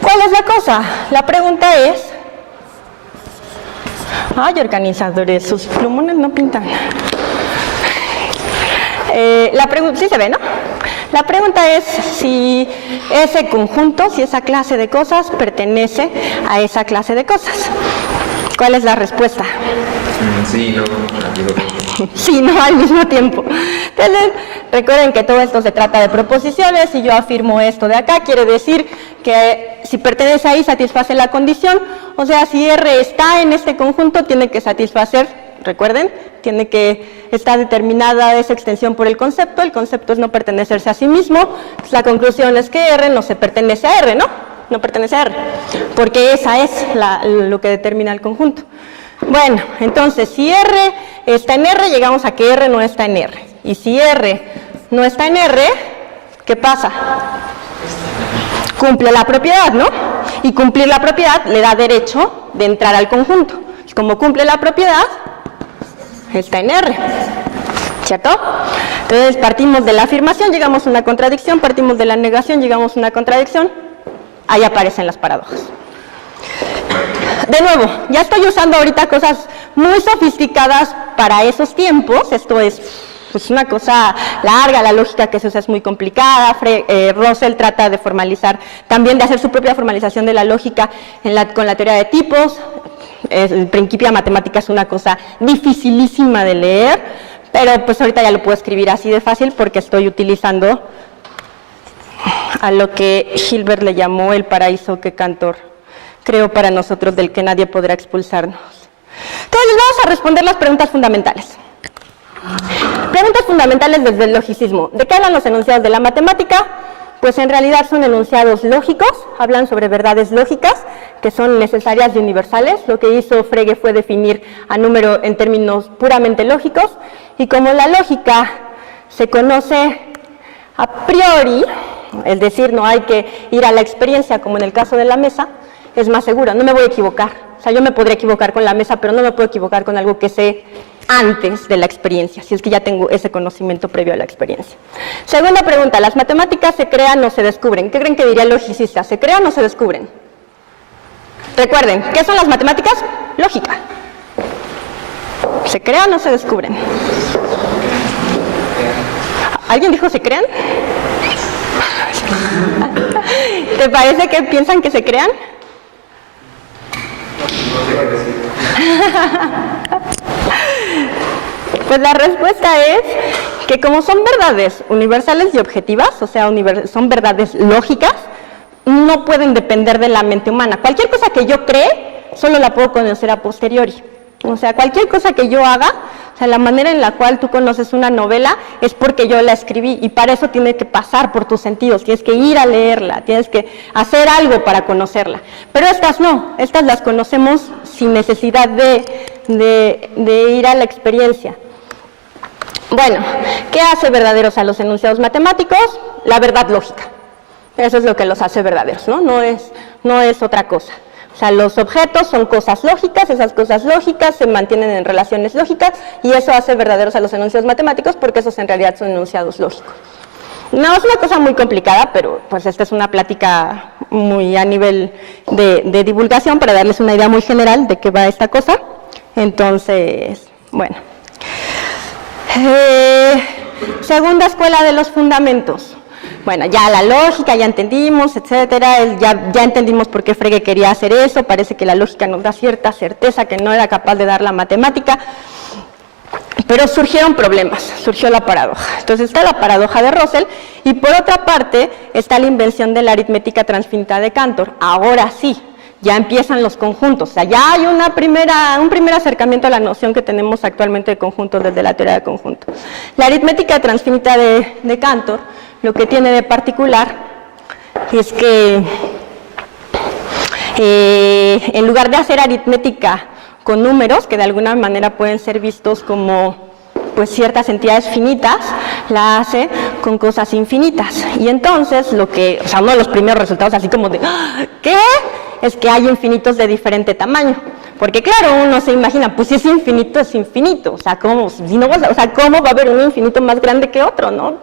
¿Cuál es la cosa? La pregunta es... Ay, organizadores, sus plumones no pintan. Sí se ve, ¿no? La pregunta es si ese conjunto, si esa clase de cosas pertenece a esa clase de cosas. ¿Cuál es la respuesta? Sí, no, al mismo tiempo. Sí, no, al mismo tiempo. Entonces, recuerden que todo esto se trata de proposiciones y yo afirmo esto de acá, quiere decir que si pertenece ahí satisface la condición, o sea, si R está en este conjunto tiene que satisfacer, recuerden, tiene que estar determinada esa extensión por el concepto es no pertenecerse a sí mismo, pues la conclusión es que R no se pertenece a R, ¿no? No pertenece a R, porque esa es lo que determina el conjunto. Bueno, entonces, si R está en R, llegamos a que R no está en R. Y si R no está en R, ¿qué pasa? Cumple la propiedad, ¿no? Y cumplir la propiedad le da derecho de entrar al conjunto. Como cumple la propiedad, está en R, ¿cierto? Entonces, partimos de la afirmación, llegamos a una contradicción, partimos de la negación, llegamos a una contradicción, ahí aparecen las paradojas. De nuevo, ya estoy usando ahorita cosas muy sofisticadas para esos tiempos, esto es pues una cosa larga, la lógica que se usa es muy complicada, Russell trata de formalizar, también de hacer su propia formalización de la lógica con la teoría de tipos, el Principia Mathematica es una cosa dificilísima de leer, pero pues ahorita ya lo puedo escribir así de fácil porque estoy utilizando a lo que Hilbert le llamó el paraíso que Cantor creó para nosotros, del que nadie podrá expulsarnos. Entonces vamos a responder las preguntas fundamentales. Preguntas fundamentales desde el logicismo. ¿De qué hablan los enunciados de la matemática? Pues en realidad son enunciados lógicos, hablan sobre verdades lógicas que son necesarias y universales. Lo que hizo Frege fue definir a número en términos puramente lógicos, y como la lógica se conoce a priori, es decir, no hay que ir a la experiencia como en el caso de la mesa, es más segura, no me voy a equivocar. O sea, yo me podría equivocar con la mesa, pero no me puedo equivocar con algo que sé antes de la experiencia, si es que ya tengo ese conocimiento previo a la experiencia. Segunda pregunta, ¿las matemáticas se crean o se descubren? ¿Qué creen que diría el logicista? ¿Se crean o se descubren? Recuerden, ¿qué son las matemáticas? Lógica. ¿Se crean o se descubren? ¿Alguien dijo se crean? ¿Te parece que piensan que se crean? Pues la respuesta es que como son verdades universales y objetivas, o sea, son verdades lógicas, no pueden depender de la mente humana. Cualquier cosa que yo cree, solo la puedo conocer a posteriori. O sea, cualquier cosa que yo haga, o sea, la manera en la cual tú conoces una novela es porque yo la escribí, y para eso tiene que pasar por tus sentidos, tienes que ir a leerla, tienes que hacer algo para conocerla. Pero estas no, estas las conocemos sin necesidad de ir a la experiencia. Bueno, ¿qué hace verdaderos a los enunciados matemáticos? La verdad lógica. Eso es lo que los hace verdaderos, ¿no? No es otra cosa. O sea, los objetos son cosas lógicas, esas cosas lógicas se mantienen en relaciones lógicas, y eso hace verdaderos a los enunciados matemáticos, porque esos en realidad son enunciados lógicos. No es una cosa muy complicada, pero pues esta es una plática muy a nivel de divulgación para darles una idea muy general de qué va esta cosa. Entonces, bueno. Segunda escuela de los fundamentos. Bueno, ya la lógica, ya entendimos, etcétera, ya entendimos por qué Frege quería hacer eso. Parece que la lógica nos da cierta certeza que no era capaz de dar la matemática, pero surgieron problemas, surgió la paradoja. Entonces está la paradoja de Russell, y por otra parte está la invención de la aritmética transfinita de Cantor. Ahora sí, ya empiezan los conjuntos, o sea, ya hay un primer acercamiento a la noción que tenemos actualmente de conjuntos desde la teoría de conjuntos. La aritmética transfinita de Cantor, lo que tiene de particular es que en lugar de hacer aritmética con números, que de alguna manera pueden ser vistos como pues ciertas entidades finitas, la hace con cosas infinitas. Y entonces uno de los primeros resultados así como de ¿qué? Es que hay infinitos de diferente tamaño. Porque claro, uno se imagina, pues si es infinito, es infinito. O sea, ¿cómo va a haber un infinito más grande que otro, no?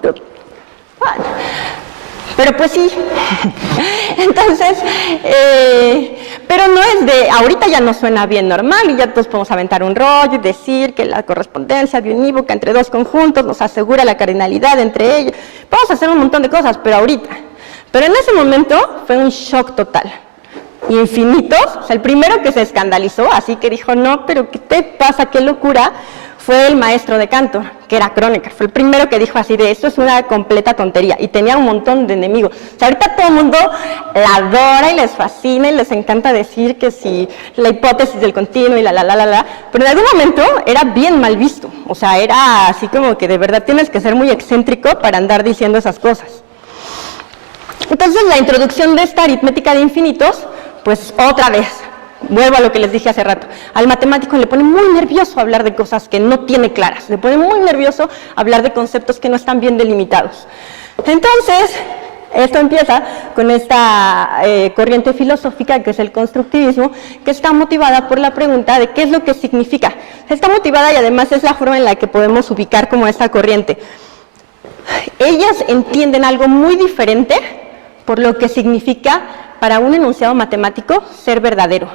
Pero pues sí. Entonces, pero no es ahorita ya no suena bien normal, y ya todos podemos aventar un rollo y decir que la correspondencia unívoca entre dos conjuntos nos asegura la cardinalidad entre ellos. Vamos a hacer un montón de cosas, pero en ese momento fue un shock total. Infinitos, o sea, el primero que se escandalizó, así que dijo, no, pero ¿qué te pasa? ¡Qué locura! Fue el maestro de Cantor, que era Kronecker. Fue el primero que dijo así de, esto es una completa tontería, y tenía un montón de enemigos. O sea, ahorita todo el mundo la adora y les fascina y les encanta decir que si la hipótesis del continuo y pero en algún momento era bien mal visto. O sea, era así como que de verdad tienes que ser muy excéntrico para andar diciendo esas cosas. Entonces, la introducción de esta aritmética de infinitos, pues otra vez, vuelvo a lo que les dije hace rato, al matemático le pone muy nervioso hablar de cosas que no tiene claras, le pone muy nervioso hablar de conceptos que no están bien delimitados. Entonces, esto empieza con esta corriente filosófica que es el constructivismo, que está motivada por la pregunta de qué es lo que significa. Está motivada, y además es la forma en la que podemos ubicar como esta corriente. Ellas entienden algo muy diferente por lo que significa para un enunciado matemático ser verdadero.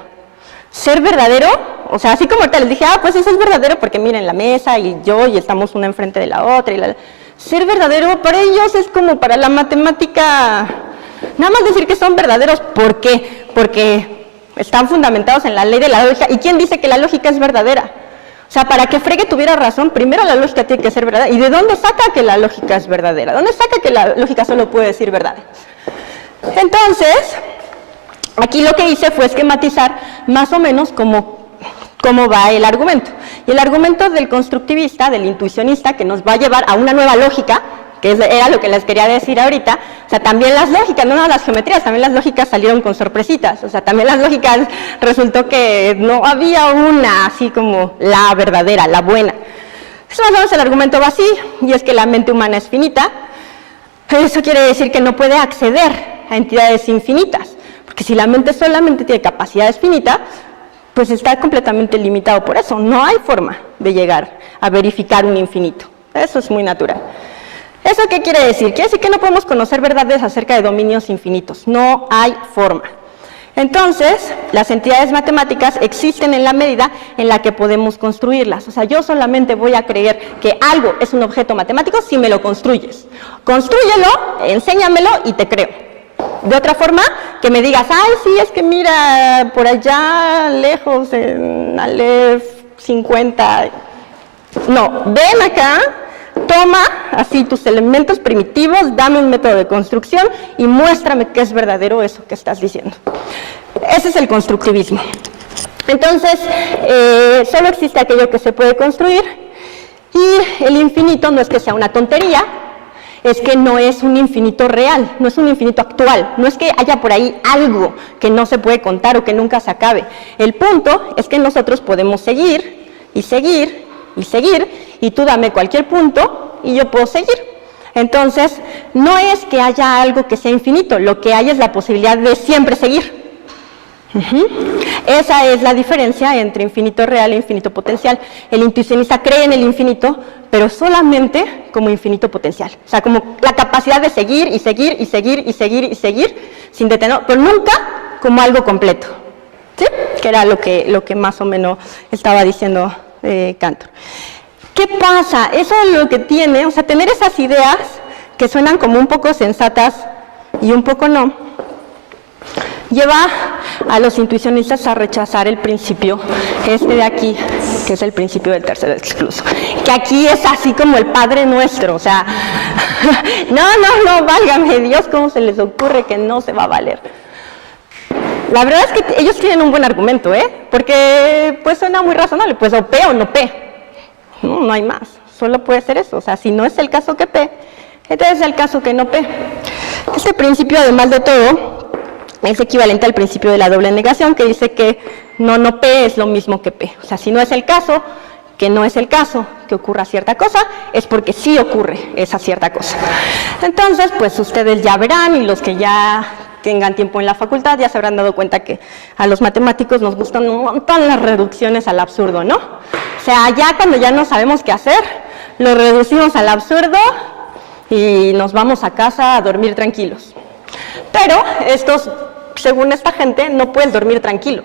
Ser verdadero, o sea, así como ahorita les dije, pues eso es verdadero porque miren la mesa y yo y estamos una enfrente de la otra. Ser verdadero para ellos es como para la matemática, nada más decir que son verdaderos. ¿Por qué? Porque están fundamentados en la ley de la lógica. ¿Y quién dice que la lógica es verdadera? O sea, para que Frege tuviera razón, primero la lógica tiene que ser verdadera. ¿Y de dónde saca que la lógica es verdadera? ¿Dónde saca que la lógica solo puede decir verdad? Entonces, aquí lo que hice fue esquematizar más o menos cómo va el argumento. Y el argumento del constructivista, del intuicionista, que nos va a llevar a una nueva lógica, que era lo que les quería decir ahorita, o sea, también las lógicas, no las geometrías, también las lógicas salieron con sorpresitas, o sea, también las lógicas resultó que no había una así como la verdadera, la buena. Eso más o menos el argumento va así, y es que la mente humana es finita. Eso quiere decir que no puede acceder a entidades infinitas, porque si la mente solamente tiene capacidades finitas, pues está completamente limitado por eso, no hay forma de llegar a verificar un infinito, eso es muy natural. ¿Eso qué quiere decir? Quiere decir que no podemos conocer verdades acerca de dominios infinitos, no hay forma. Entonces, las entidades matemáticas existen en la medida en la que podemos construirlas. O sea, yo solamente voy a creer que algo es un objeto matemático si me lo construyes. Constrúyelo, enséñamelo y te creo. De otra forma, que me digas, ay, sí, es que mira, por allá, lejos, en Aleph 50. No, ven acá. Toma así tus elementos primitivos, dame un método de construcción y muéstrame que es verdadero eso que estás diciendo. Ese es el constructivismo. Entonces, solo existe aquello que se puede construir y el infinito no es que sea una tontería, es que no es un infinito real, no es un infinito actual, no es que haya por ahí algo que no se puede contar o que nunca se acabe. El punto es que nosotros podemos seguir y seguir y seguir, y tú dame cualquier punto y yo puedo seguir. Entonces, no es que haya algo que sea infinito, lo que hay es la posibilidad de siempre seguir. Esa es la diferencia entre infinito real e infinito potencial. El intuicionista cree en el infinito, pero solamente como infinito potencial. O sea, como la capacidad de seguir y seguir y seguir y seguir y seguir sin detener, pero nunca como algo completo. ¿Sí? Que era lo que más o menos estaba diciendo Cantor. ¿Qué pasa? Eso es lo que tiene, o sea, tener esas ideas que suenan como un poco sensatas y un poco no, lleva a los intuicionistas a rechazar el principio de aquí, que es el principio del tercer excluso, que aquí es así como el Padre Nuestro, o sea, no, válgame Dios, ¿cómo se les ocurre que no se va a valer? La verdad es que ellos tienen un buen argumento, porque pues suena muy razonable, pues o P o no P, no hay más, solo puede ser eso, o sea, si no es el caso que P, entonces es el caso que no P. Este principio, además de todo, es equivalente al principio de la doble negación, que dice que no P es lo mismo que P, o sea, si no es el caso, que no es el caso que ocurra cierta cosa, es porque sí ocurre esa cierta cosa. Entonces, pues ustedes ya verán, y los que ya tengan tiempo en la facultad ya se habrán dado cuenta que a los matemáticos nos gustan un montón las reducciones al absurdo, ¿no? O sea, ya cuando ya no sabemos qué hacer, lo reducimos al absurdo y nos vamos a casa a dormir tranquilos. Pero estos, según esta gente, no puedes dormir tranquilo.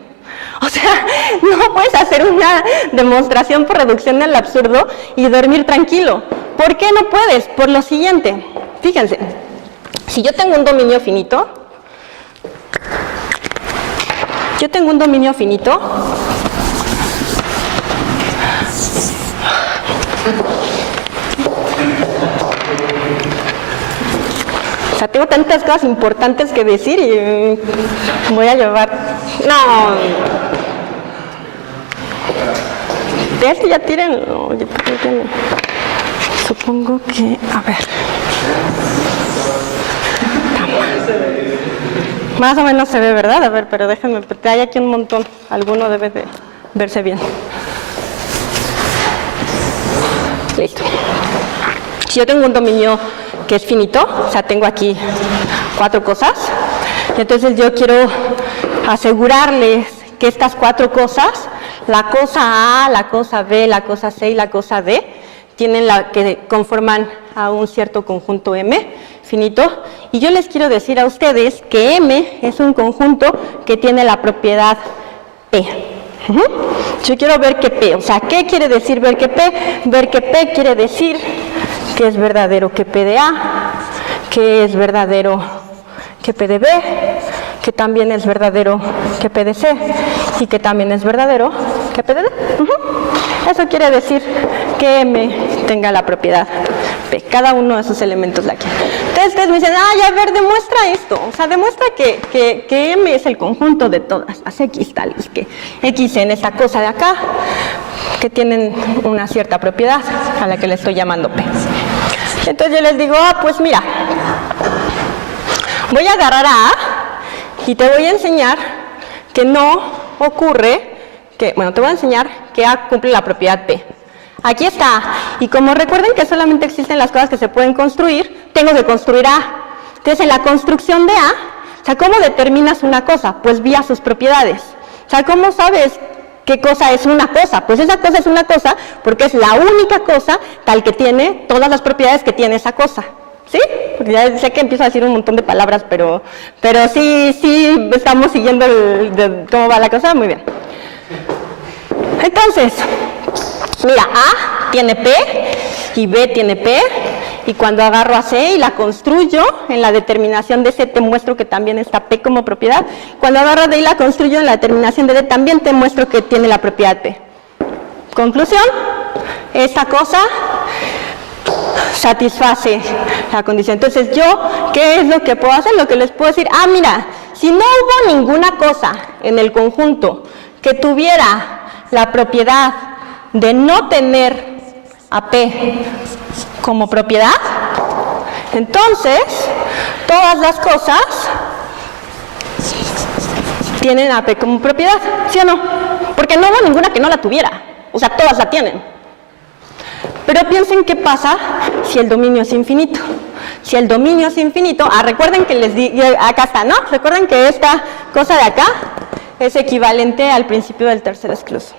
O sea, no puedes hacer una demostración por reducción al absurdo y dormir tranquilo. ¿Por qué no puedes? Por lo siguiente, fíjense, si yo tengo un dominio finito, o sea, tengo tantas cosas importantes que decir y voy a llevar... No. ¿Ustedes que ya tiren? No, ya tienen. Supongo que... A ver. Más o menos se ve, ¿verdad? A ver, pero déjenme, porque hay aquí un montón. Alguno debe de verse bien. Listo. Si yo tengo un dominio que es finito, o sea, tengo aquí 4 cosas, y entonces yo quiero asegurarles que estas 4 cosas, la cosa A, la cosa B, la cosa C y la cosa D, tienen que conforman a un cierto conjunto M finito, y yo les quiero decir a ustedes que M es un conjunto que tiene la propiedad P. Yo quiero ver que P, o sea, ¿qué quiere decir ver que P? Ver que P quiere decir que es verdadero que P de A, que es verdadero que P de B, que también es verdadero que P de C, y que también es verdadero que P de D. Eso quiere decir que M tenga la propiedad P, cada uno de esos elementos de aquí. Entonces ustedes me dicen, ay, a ver, demuestra esto. O sea, demuestra que M es el conjunto de todas las X tales, que X en esta cosa de acá, que tienen una cierta propiedad a la que le estoy llamando P. Entonces yo les digo, pues mira, voy a agarrar a A y te voy a enseñar que no ocurre que, bueno, te voy a enseñar que A cumple la propiedad P. Aquí está A. Y como recuerden que solamente existen las cosas que se pueden construir, tengo que construir A. Entonces, en la construcción de A, o sea, ¿cómo determinas una cosa? Pues vía sus propiedades. O sea, ¿cómo sabes qué cosa es una cosa? Pues esa cosa es una cosa porque es la única cosa tal que tiene todas las propiedades que tiene esa cosa. ¿Sí? Porque ya sé que empiezo a decir un montón de palabras, pero sí estamos siguiendo cómo va la cosa. Muy bien. Entonces, mira, A tiene P y B tiene P, y cuando agarro a C y la construyo, en la determinación de C te muestro que también está P como propiedad. Cuando agarro a D y la construyo, en la determinación de D también te muestro que tiene la propiedad P. Conclusión, esta cosa satisface la condición. Entonces yo, ¿qué es lo que puedo hacer? Lo que les puedo decir, mira, si no hubo ninguna cosa en el conjunto que tuviera la propiedad de no tener a P como propiedad, entonces todas las cosas tienen a P como propiedad, ¿sí o no? Porque no hubo ninguna que no la tuviera, o sea, todas la tienen. Pero piensen qué pasa si el dominio es infinito. Si el dominio es infinito, recuerden que les di, acá está, ¿no? Recuerden que esta cosa de acá es equivalente al principio del tercer excluso.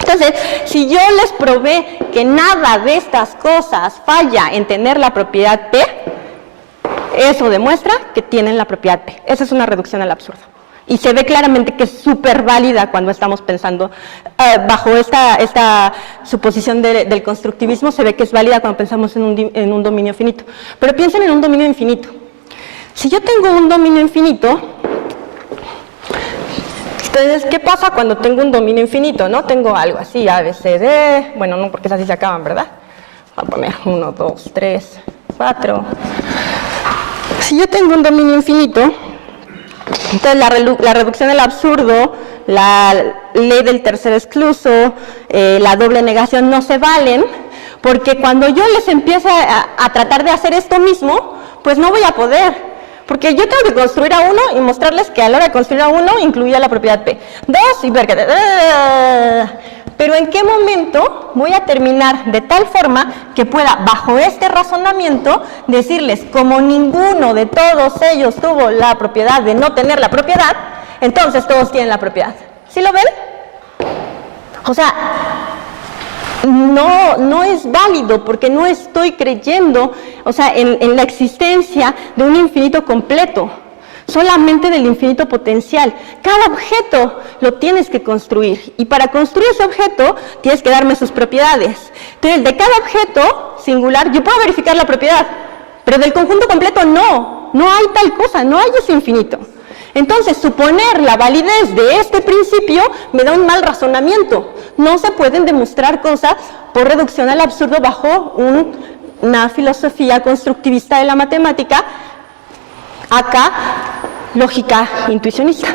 Entonces, si yo les probé que nada de estas cosas falla en tener la propiedad P, eso demuestra que tienen la propiedad P. Esa es una reducción al absurdo. Y se ve claramente que es súper válida cuando estamos pensando bajo esta suposición del constructivismo, se ve que es válida cuando pensamos en un dominio finito. Pero piensen en un dominio infinito. Si yo tengo un dominio infinito, entonces, ¿qué pasa cuando tengo un dominio infinito? ¿No? Tengo algo así, A, B, C, D, bueno, no, porque esas sí se acaban, ¿verdad? Voy a poner 1, 2, 3, 4. Si yo tengo un dominio infinito, entonces la reducción al absurdo, la ley del tercer excluso, la doble negación no se valen, porque cuando yo les empiece a tratar de hacer esto mismo, pues no voy a poder. Porque yo tengo que construir a uno y mostrarles que a la hora de construir a uno incluía la propiedad P. 2 y ver que... Pero ¿en qué momento voy a terminar de tal forma que pueda, bajo este razonamiento, decirles, como ninguno de todos ellos tuvo la propiedad de no tener la propiedad, entonces todos tienen la propiedad? ¿Sí lo ven? O sea, no es válido porque no estoy creyendo, o sea, en la existencia de un infinito completo, solamente del infinito potencial. Cada objeto lo tienes que construir, y para construir ese objeto tienes que darme sus propiedades. Entonces, de cada objeto singular yo puedo verificar la propiedad, pero del conjunto completo no hay tal cosa, no hay ese infinito. Entonces, suponer la validez de este principio me da un mal razonamiento. No se pueden demostrar cosas por reducción al absurdo bajo una filosofía constructivista de la matemática, acá, lógica intuicionista.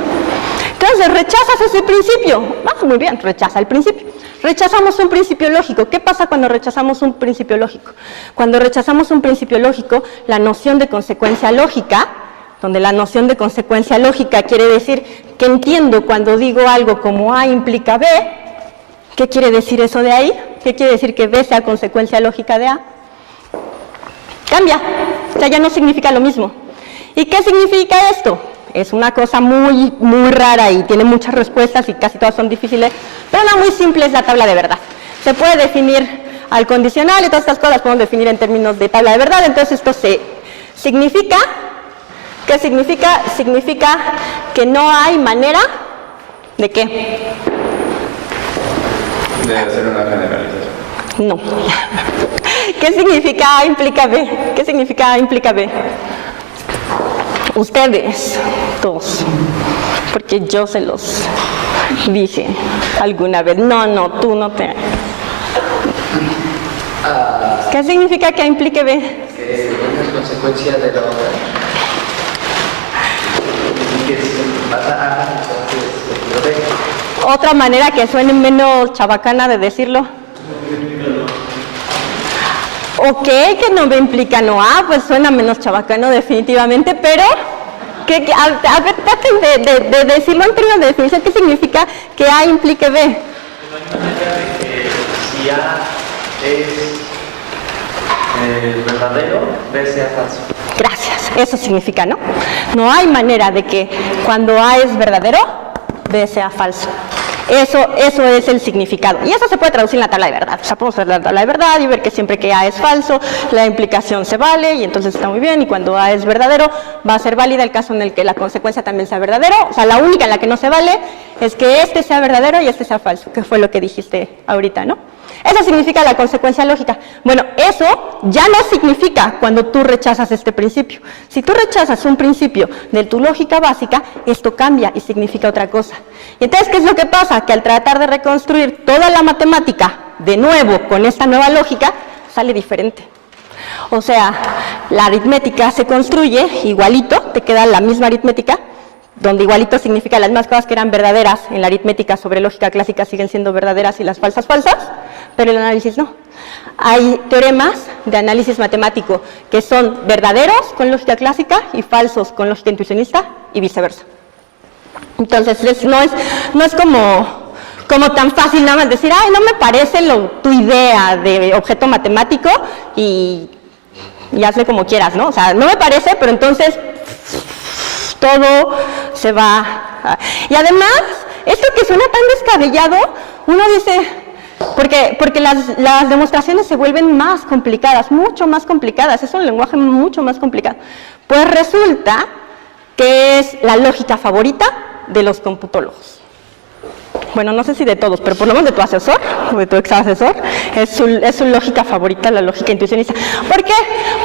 Entonces, rechazas ese principio. Muy bien, rechaza el principio. Rechazamos un principio lógico. ¿Qué pasa cuando rechazamos un principio lógico? Cuando rechazamos un principio lógico, la noción de consecuencia lógica, donde la noción de consecuencia lógica quiere decir que entiendo cuando digo algo como A implica B. ¿Qué quiere decir eso de ahí? ¿Qué quiere decir que B sea consecuencia lógica de A? Cambia, o sea, ya no significa lo mismo. ¿Y qué significa esto? Es una cosa muy rara y tiene muchas respuestas y casi todas son difíciles, pero una muy simple es la tabla de verdad. Se puede definir al condicional y todas estas cosas podemos definir en términos de tabla de verdad. Entonces esto significa... ¿Qué significa? Significa que no hay manera ¿de qué? De hacer una generalización. No. ¿Qué significa A implica B? ¿Qué significa A implica B? Ustedes, todos, porque yo se los Dije alguna vez, no, tú no te... ¿Qué significa que A implique B? Que una es consecuencia de la otra. Y que si pasa A, entonces lo B. Otra manera que suene menos chabacana de decirlo. Ok, que no B implica no A, pues suena menos chabacano definitivamente, pero a ver, traten de decirlo en términos de definición, ¿qué significa que A implique B? No hay manera de que si A es verdadero, B sea falso. Gracias, eso significa, ¿no? No hay manera de que cuando A es verdadero, B sea falso. Eso es el significado. Y eso se puede traducir en la tabla de verdad. O sea, podemos ver la tabla de verdad y ver que siempre que A es falso, la implicación se vale y entonces está muy bien. Y cuando A es verdadero, va a ser válida el caso en el que la consecuencia también sea verdadero. O sea, la única en la que no se vale es que este sea verdadero y este sea falso, que fue lo que dijiste ahorita, ¿no? Eso significa la consecuencia lógica. Bueno, eso ya no significa cuando tú rechazas este principio. Si tú rechazas un principio de tu lógica básica, esto cambia y significa otra cosa. Y entonces, ¿qué es lo que pasa? Que al tratar de reconstruir toda la matemática de nuevo con esta nueva lógica, sale diferente. O sea, la aritmética se construye igualito, te queda la misma aritmética, donde igualito significa las mismas cosas que eran verdaderas en la aritmética sobre lógica clásica siguen siendo verdaderas y las falsas, pero el análisis no. Hay teoremas de análisis matemático que son verdaderos con lógica clásica y falsos con lógica intuicionista y viceversa. Entonces no es como tan fácil nada más decir, ay, no me parece tu idea de objeto matemático y hazle como quieras, ¿no? O sea, no me parece, pero entonces todo se va. Y además, esto que suena tan descabellado, uno dice, porque las demostraciones se vuelven más complicadas, mucho más complicadas, es un lenguaje mucho más complicado. Pues resulta que es la lógica favorita de los computólogos. Bueno, no sé si de todos, pero por lo menos de tu asesor, o de tu ex asesor, es su lógica favorita, la lógica intuicionista. ¿Por qué?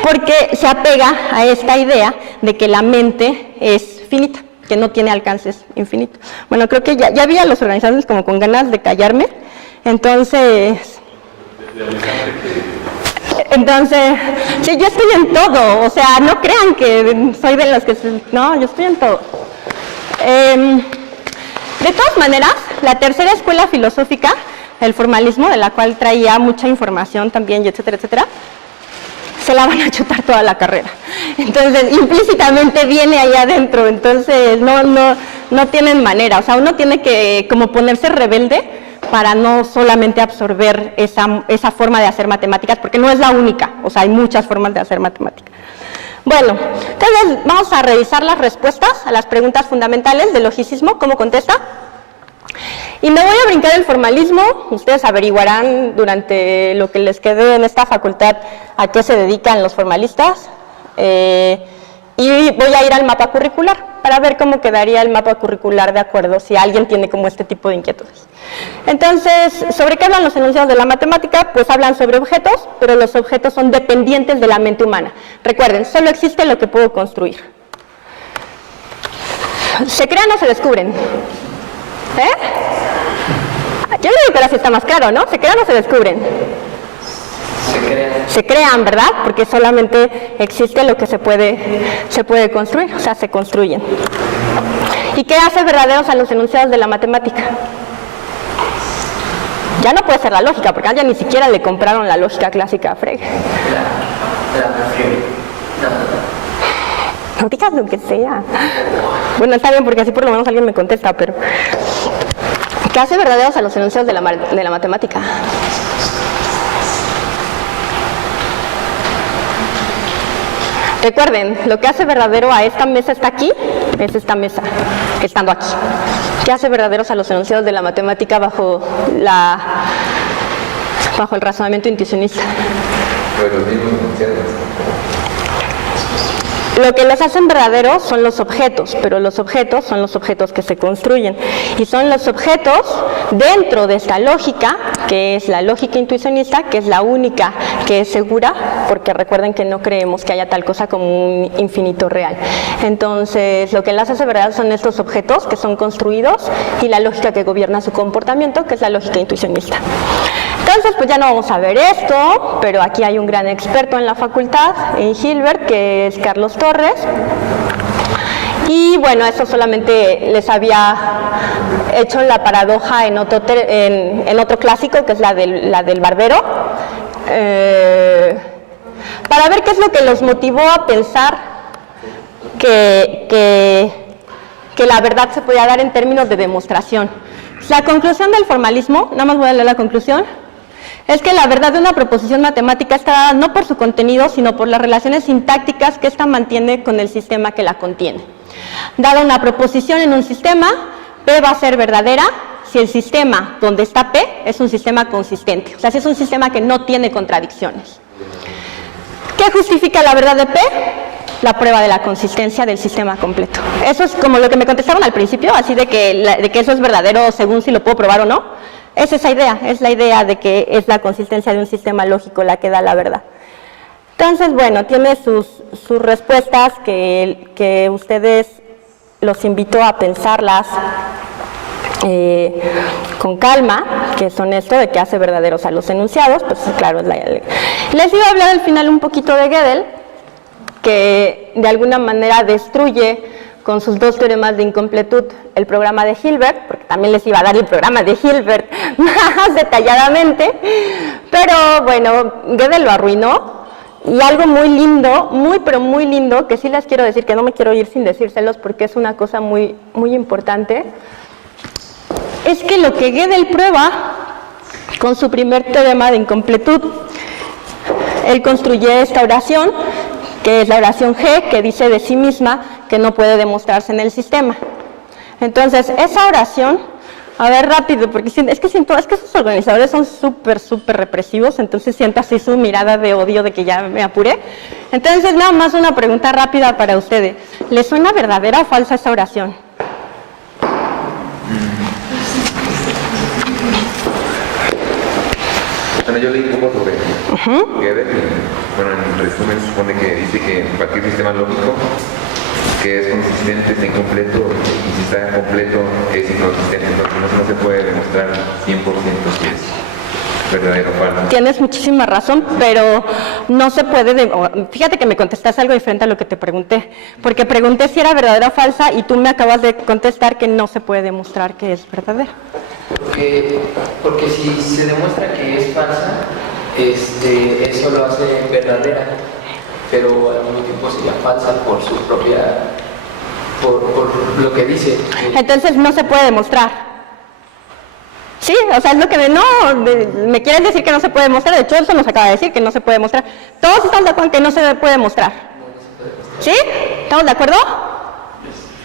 Porque se apega a esta idea de que la mente es finita, que no tiene alcances infinitos. Bueno, creo que ya vi a los organizadores como con ganas de callarme, entonces, sí, yo estoy en todo, o sea, no crean que soy de los que... No, yo estoy en todo. De todas maneras, la tercera escuela filosófica, el formalismo, de la cual traía mucha información también, y etcétera, etcétera, se la van a chutar toda la carrera. Entonces, implícitamente viene ahí adentro, entonces no tienen manera. O sea, uno tiene que como ponerse rebelde para no solamente absorber esa forma de hacer matemáticas, porque no es la única, o sea, hay muchas formas de hacer matemáticas. Bueno, entonces vamos a revisar las respuestas a las preguntas fundamentales del logicismo, cómo contesta. Y me voy a brincar el formalismo, ustedes averiguarán durante lo que les quede en esta facultad a qué se dedican los formalistas. Y voy a ir al mapa curricular para ver cómo quedaría el mapa curricular de acuerdo si alguien tiene como este tipo de inquietudes. Entonces, ¿sobre qué hablan los enunciados de la matemática? Pues hablan sobre objetos, pero los objetos son dependientes de la mente humana. Recuerden, solo existe lo que puedo construir. ¿Se crean o se descubren? Yo creo que ahora sí está más claro, ¿no? ¿Se crean o se descubren? Se crean, ¿verdad? Porque solamente existe lo que se puede construir, o sea, se construyen. ¿Y qué hace verdaderos a los enunciados de la matemática? Ya no puede ser la lógica, porque a alguien ni siquiera le compraron la lógica clásica a Frege. No digas lo que sea. Bueno, está bien, porque así por lo menos alguien me contesta, pero... ¿Qué hace verdaderos a los enunciados de la matemática? Recuerden, lo que hace verdadero a esta mesa está aquí, es esta mesa, estando aquí. ¿Qué hace verdaderos a los enunciados de la matemática bajo el razonamiento intuicionista? Pues los mismos enunciados. Lo que los hacen verdaderos son los objetos, pero los objetos son los objetos que se construyen. Y son los objetos dentro de esta lógica, que es la lógica intuicionista, que es la única que es segura, porque recuerden que no creemos que haya tal cosa como un infinito real. Entonces, lo que las hace verdad son estos objetos que son construidos y la lógica que gobierna su comportamiento, que es la lógica intuicionista. Entonces, pues ya no vamos a ver esto, pero aquí hay un gran experto en la facultad, en Hilbert, que es Carlos Torres. Y bueno, eso solamente les había hecho la paradoja en otro clásico, que es la del barbero, para ver qué es lo que los motivó a pensar que la verdad se podía dar en términos de demostración. La conclusión del formalismo, nada más voy a leer la conclusión, es que la verdad de una proposición matemática está dada no por su contenido, sino por las relaciones sintácticas que ésta mantiene con el sistema que la contiene. Dada una proposición en un sistema, P va a ser verdadera si el sistema donde está P es un sistema consistente, o sea, si es un sistema que no tiene contradicciones. ¿Qué justifica la verdad de P? La prueba de la consistencia del sistema completo. Eso es como lo que me contestaron al principio, así de que eso es verdadero según si lo puedo probar o no. Es esa idea, es la idea de que es la consistencia de un sistema lógico la que da la verdad. Entonces, bueno, tiene sus respuestas que ustedes los invito a pensarlas con calma, que son esto de que hace verdaderos a los enunciados, pues claro, les iba a hablar al final un poquito de Gödel, que de alguna manera destruye con sus dos teoremas de incompletud el programa de Hilbert, porque también les iba a dar el programa de Hilbert más detalladamente, pero bueno, Gödel lo arruinó. Y algo muy lindo, pero muy lindo, que sí les quiero decir, que no me quiero ir sin decírselos porque es una cosa muy, muy importante, es que lo que Gödel prueba con su primer teorema de incompletud, él construye esta oración, que es la oración G, que dice de sí misma que no puede demostrarse en el sistema. Entonces, esa oración, a ver rápido, porque es que esos organizadores son súper represivos, entonces siento así su mirada de odio de que ya me apuré. Entonces, nada más una pregunta rápida para ustedes. ¿Les suena verdadera o falsa esa oración? Bueno, yo leí un poco sobre Gödel y, bueno, en resumen supone que dice que cualquier sistema lógico que es consistente está incompleto y si está completo es inconsistente, entonces no se puede demostrar 100% si es verdadero o falso. Tienes muchísima razón, pero no se puede, fíjate que me contestaste algo diferente a lo que te pregunté, porque pregunté si era verdadera o falsa y tú me acabas de contestar que no se puede demostrar que es verdadera. Porque si se demuestra que es falsa, eso lo hace verdadera, pero al mismo tiempo sería falsa por su propia, por lo que dice. Entonces no se puede demostrar. Sí, o sea, es lo que me quieres decir que no se puede demostrar, de hecho eso nos acaba de decir que no se puede demostrar. ¿Todos están de acuerdo en que no se puede demostrar? ¿Sí? ¿Estamos de acuerdo?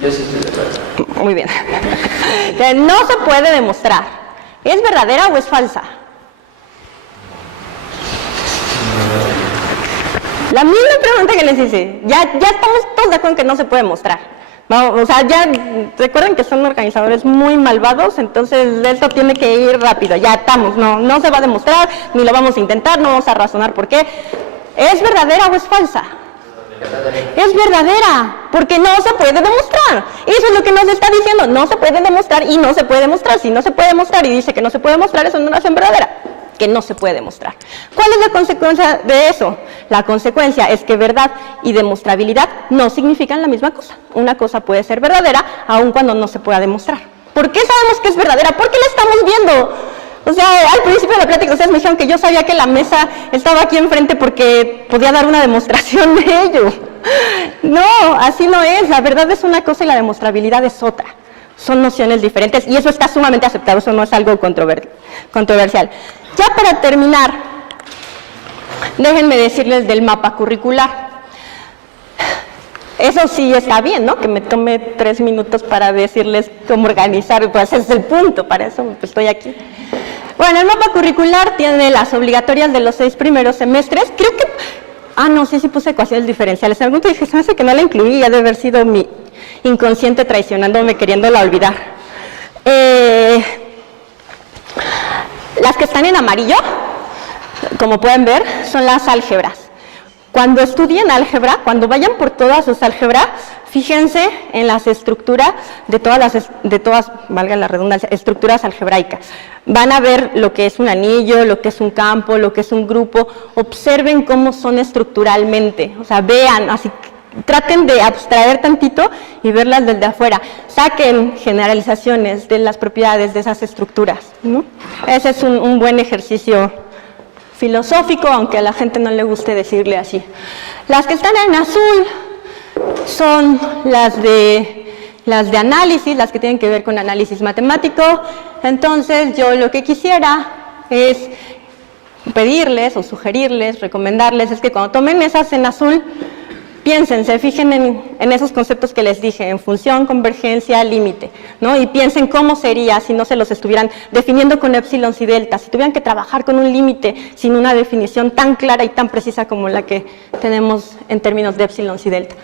Yo sí estoy de acuerdo. Muy bien. No se puede demostrar. ¿Es verdadera o es falsa? La misma pregunta que les hice. Ya estamos todos de acuerdo en que no se puede demostrar. Vamos, o sea, ya recuerden que son organizadores muy malvados, entonces esto tiene que ir rápido. Ya estamos, no se va a demostrar, ni lo vamos a intentar, no vamos a razonar por qué. ¿Es verdadera o es falsa? Es verdadera, porque no se puede demostrar. Eso es lo que nos está diciendo, no se puede demostrar y no se puede demostrar. Si no se puede demostrar y dice que no se puede demostrar, eso no lo hacen verdadera, que no se puede demostrar. ¿Cuál es la consecuencia de eso? La consecuencia es que verdad y demostrabilidad no significan la misma cosa. Una cosa puede ser verdadera aun cuando no se pueda demostrar. ¿Por qué sabemos que es verdadera? Porque la estamos viendo. O sea, al principio de la plática ustedes me dijeron que yo sabía que la mesa estaba aquí enfrente porque podía dar una demostración de ello. No, así no es. La verdad es una cosa y la demostrabilidad es otra. Son nociones diferentes y eso está sumamente aceptado, eso no es algo controversial. Ya para terminar, déjenme decirles del mapa curricular. Eso sí está bien, ¿no? Que me tome 3 minutos para decirles cómo organizar, pues ese es el punto, para eso estoy aquí. Bueno, el mapa curricular tiene las obligatorias de los 6 primeros semestres. Creo que... no, sí puse ecuaciones diferenciales. En algún momento dije, ¿sabes que no la incluí? Ya debe haber sido mi inconsciente traicionándome, queriéndola olvidar. Las que están en amarillo como pueden ver, son las álgebras. Cuando estudien álgebra, cuando vayan por todas sus álgebras, fíjense en las estructuras de todas, valga la redundancia, estructuras algebraicas. Van a ver lo que es un anillo, lo que es un campo, lo que es un grupo. Observen cómo son estructuralmente, o sea, vean, así traten de abstraer tantito y verlas desde afuera. Saquen generalizaciones de las propiedades de esas estructuras, ¿no? Ese es un buen ejercicio filosófico, aunque a la gente no le guste decirle así. Las que están en azul son las de análisis, las que tienen que ver con análisis matemático. Entonces, yo lo que quisiera es pedirles o sugerirles, recomendarles, es que cuando tomen esas en azul, piensen, se fijen en esos conceptos que les dije, en función, convergencia, límite, ¿no? Y piensen cómo sería si no se los estuvieran definiendo con épsilon y delta, si tuvieran que trabajar con un límite sin una definición tan clara y tan precisa como la que tenemos en términos de épsilon y delta.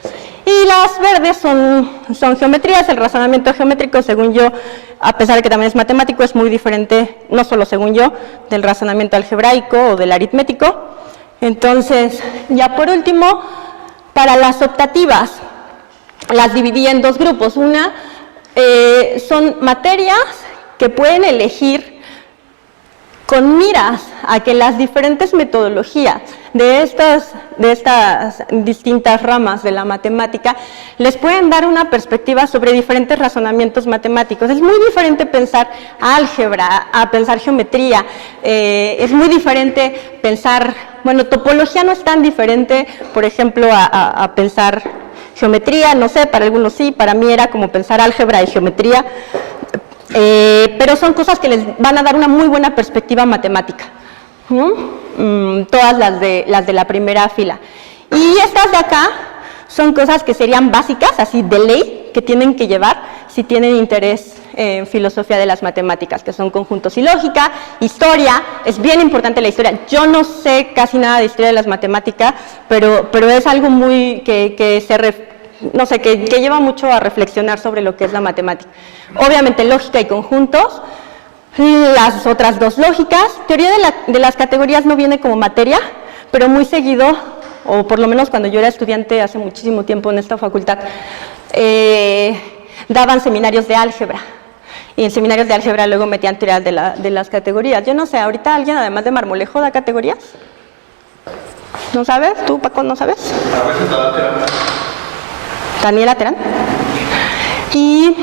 Y las verdes son geometrías. El razonamiento geométrico, según yo, a pesar de que también es matemático, es muy diferente, no solo según yo, del razonamiento algebraico o del aritmético. Entonces, ya por último, para las optativas, las dividí en dos grupos. Una, son materias que pueden elegir con miras a que las diferentes metodologías de estas distintas ramas de la matemática les pueden dar una perspectiva sobre diferentes razonamientos matemáticos. Es muy diferente pensar álgebra a pensar geometría, es muy diferente pensar, bueno, topología no es tan diferente, por ejemplo, a pensar geometría, no sé, para algunos sí, para mí era como pensar álgebra y geometría. Pero son cosas que les van a dar una muy buena perspectiva matemática, ¿no? Todas las de la primera fila. Y estas de acá son cosas que serían básicas, así de ley, que tienen que llevar si tienen interés en filosofía de las matemáticas, que son conjuntos y lógica, historia. Es bien importante la historia. Yo no sé casi nada de historia de las matemáticas, pero es algo muy no sé, que lleva mucho a reflexionar sobre lo que es la matemática. Obviamente lógica y conjuntos, las otras dos lógicas. Teoría de las categorías no viene como materia, pero muy seguido, o por lo menos cuando yo era estudiante hace muchísimo tiempo en esta facultad, daban seminarios de álgebra. Y en seminarios de álgebra luego metían teorías de las categorías. Yo no sé, ahorita alguien además de Marmolejo da categorías. ¿No sabes? ¿Tú, Paco, no sabes? A veces da Terán. Daniela Terán. Y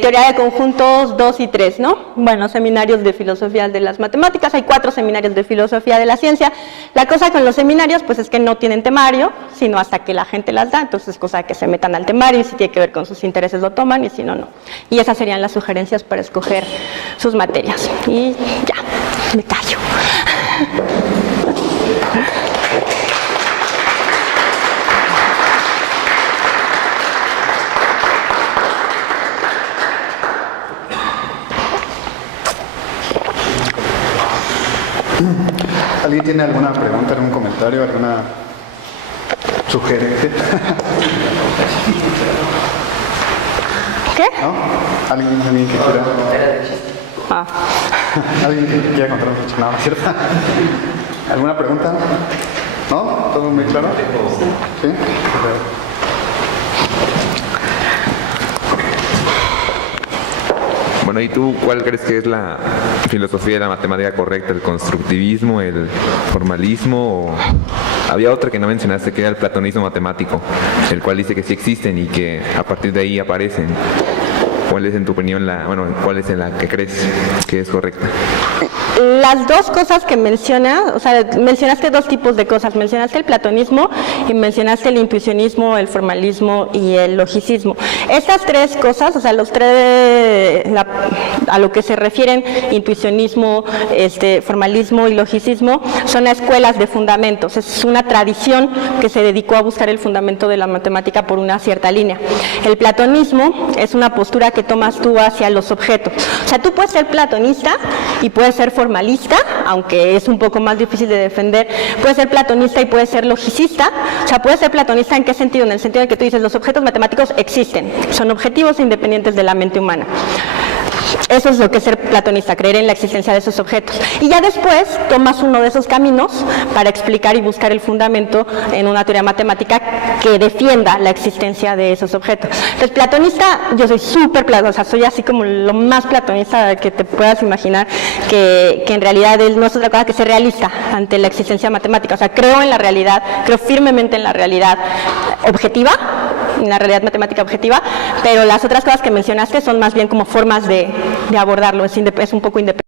teoría de conjuntos 2 y 3, ¿no? Bueno, seminarios de filosofía de las matemáticas, hay 4 seminarios de filosofía de la ciencia. La cosa con los seminarios, pues es que no tienen temario, sino hasta que la gente las da, entonces es cosa que se metan al temario y si tiene que ver con sus intereses lo toman y si no, no. Y esas serían las sugerencias para escoger sus materias. Y ya, me callo. ¿Alguien tiene alguna pregunta, algún comentario, alguna sugerencia? ¿Qué? ¿No? ¿Alguien que quiera? Ah. ¿Alguien que quiera contar un chiste? No, ¿cierto? ¿Alguna pregunta? ¿No? ¿Todo muy claro? ¿Sí? Bueno, ¿y tú cuál crees que es la filosofía de la matemática correcta? ¿El constructivismo, el formalismo? Había otra que no mencionaste, que era el platonismo matemático, el cual dice que sí existen y que a partir de ahí aparecen. ¿Cuál es en tu opinión cuál es en la que crees que es correcta? Las dos cosas que mencionas, o sea, mencionaste dos tipos de cosas, mencionaste el platonismo y mencionaste el intuicionismo, el formalismo y el logicismo. Estas tres cosas, o sea, los tres, a lo que se refieren, intuicionismo, formalismo y logicismo, son escuelas de fundamentos, es una tradición que se dedicó a buscar el fundamento de la matemática por una cierta línea. El platonismo es una postura que tomas tú hacia los objetos, o sea, tú puedes ser platonista y puedes ser formalista, aunque es un poco más difícil de defender, puede ser platonista y puede ser logicista. O sea, puede ser platonista ¿en qué sentido? En el sentido de que tú dices, los objetos matemáticos existen, son objetivos independientes de la mente humana. Eso es lo que es ser platonista, creer en la existencia de esos objetos. Y ya después tomas uno de esos caminos para explicar y buscar el fundamento en una teoría matemática que defienda la existencia de esos objetos. Entonces, platonista, yo soy súper platonista, o sea, soy así como lo más platonista que te puedas imaginar, que en realidad no es otra cosa que ser realista ante la existencia matemática. O sea, creo en la realidad, creo firmemente en la realidad objetiva, en la realidad matemática objetiva, pero las otras cosas que mencionaste son más bien como formas de abordarlo, es un poco independiente.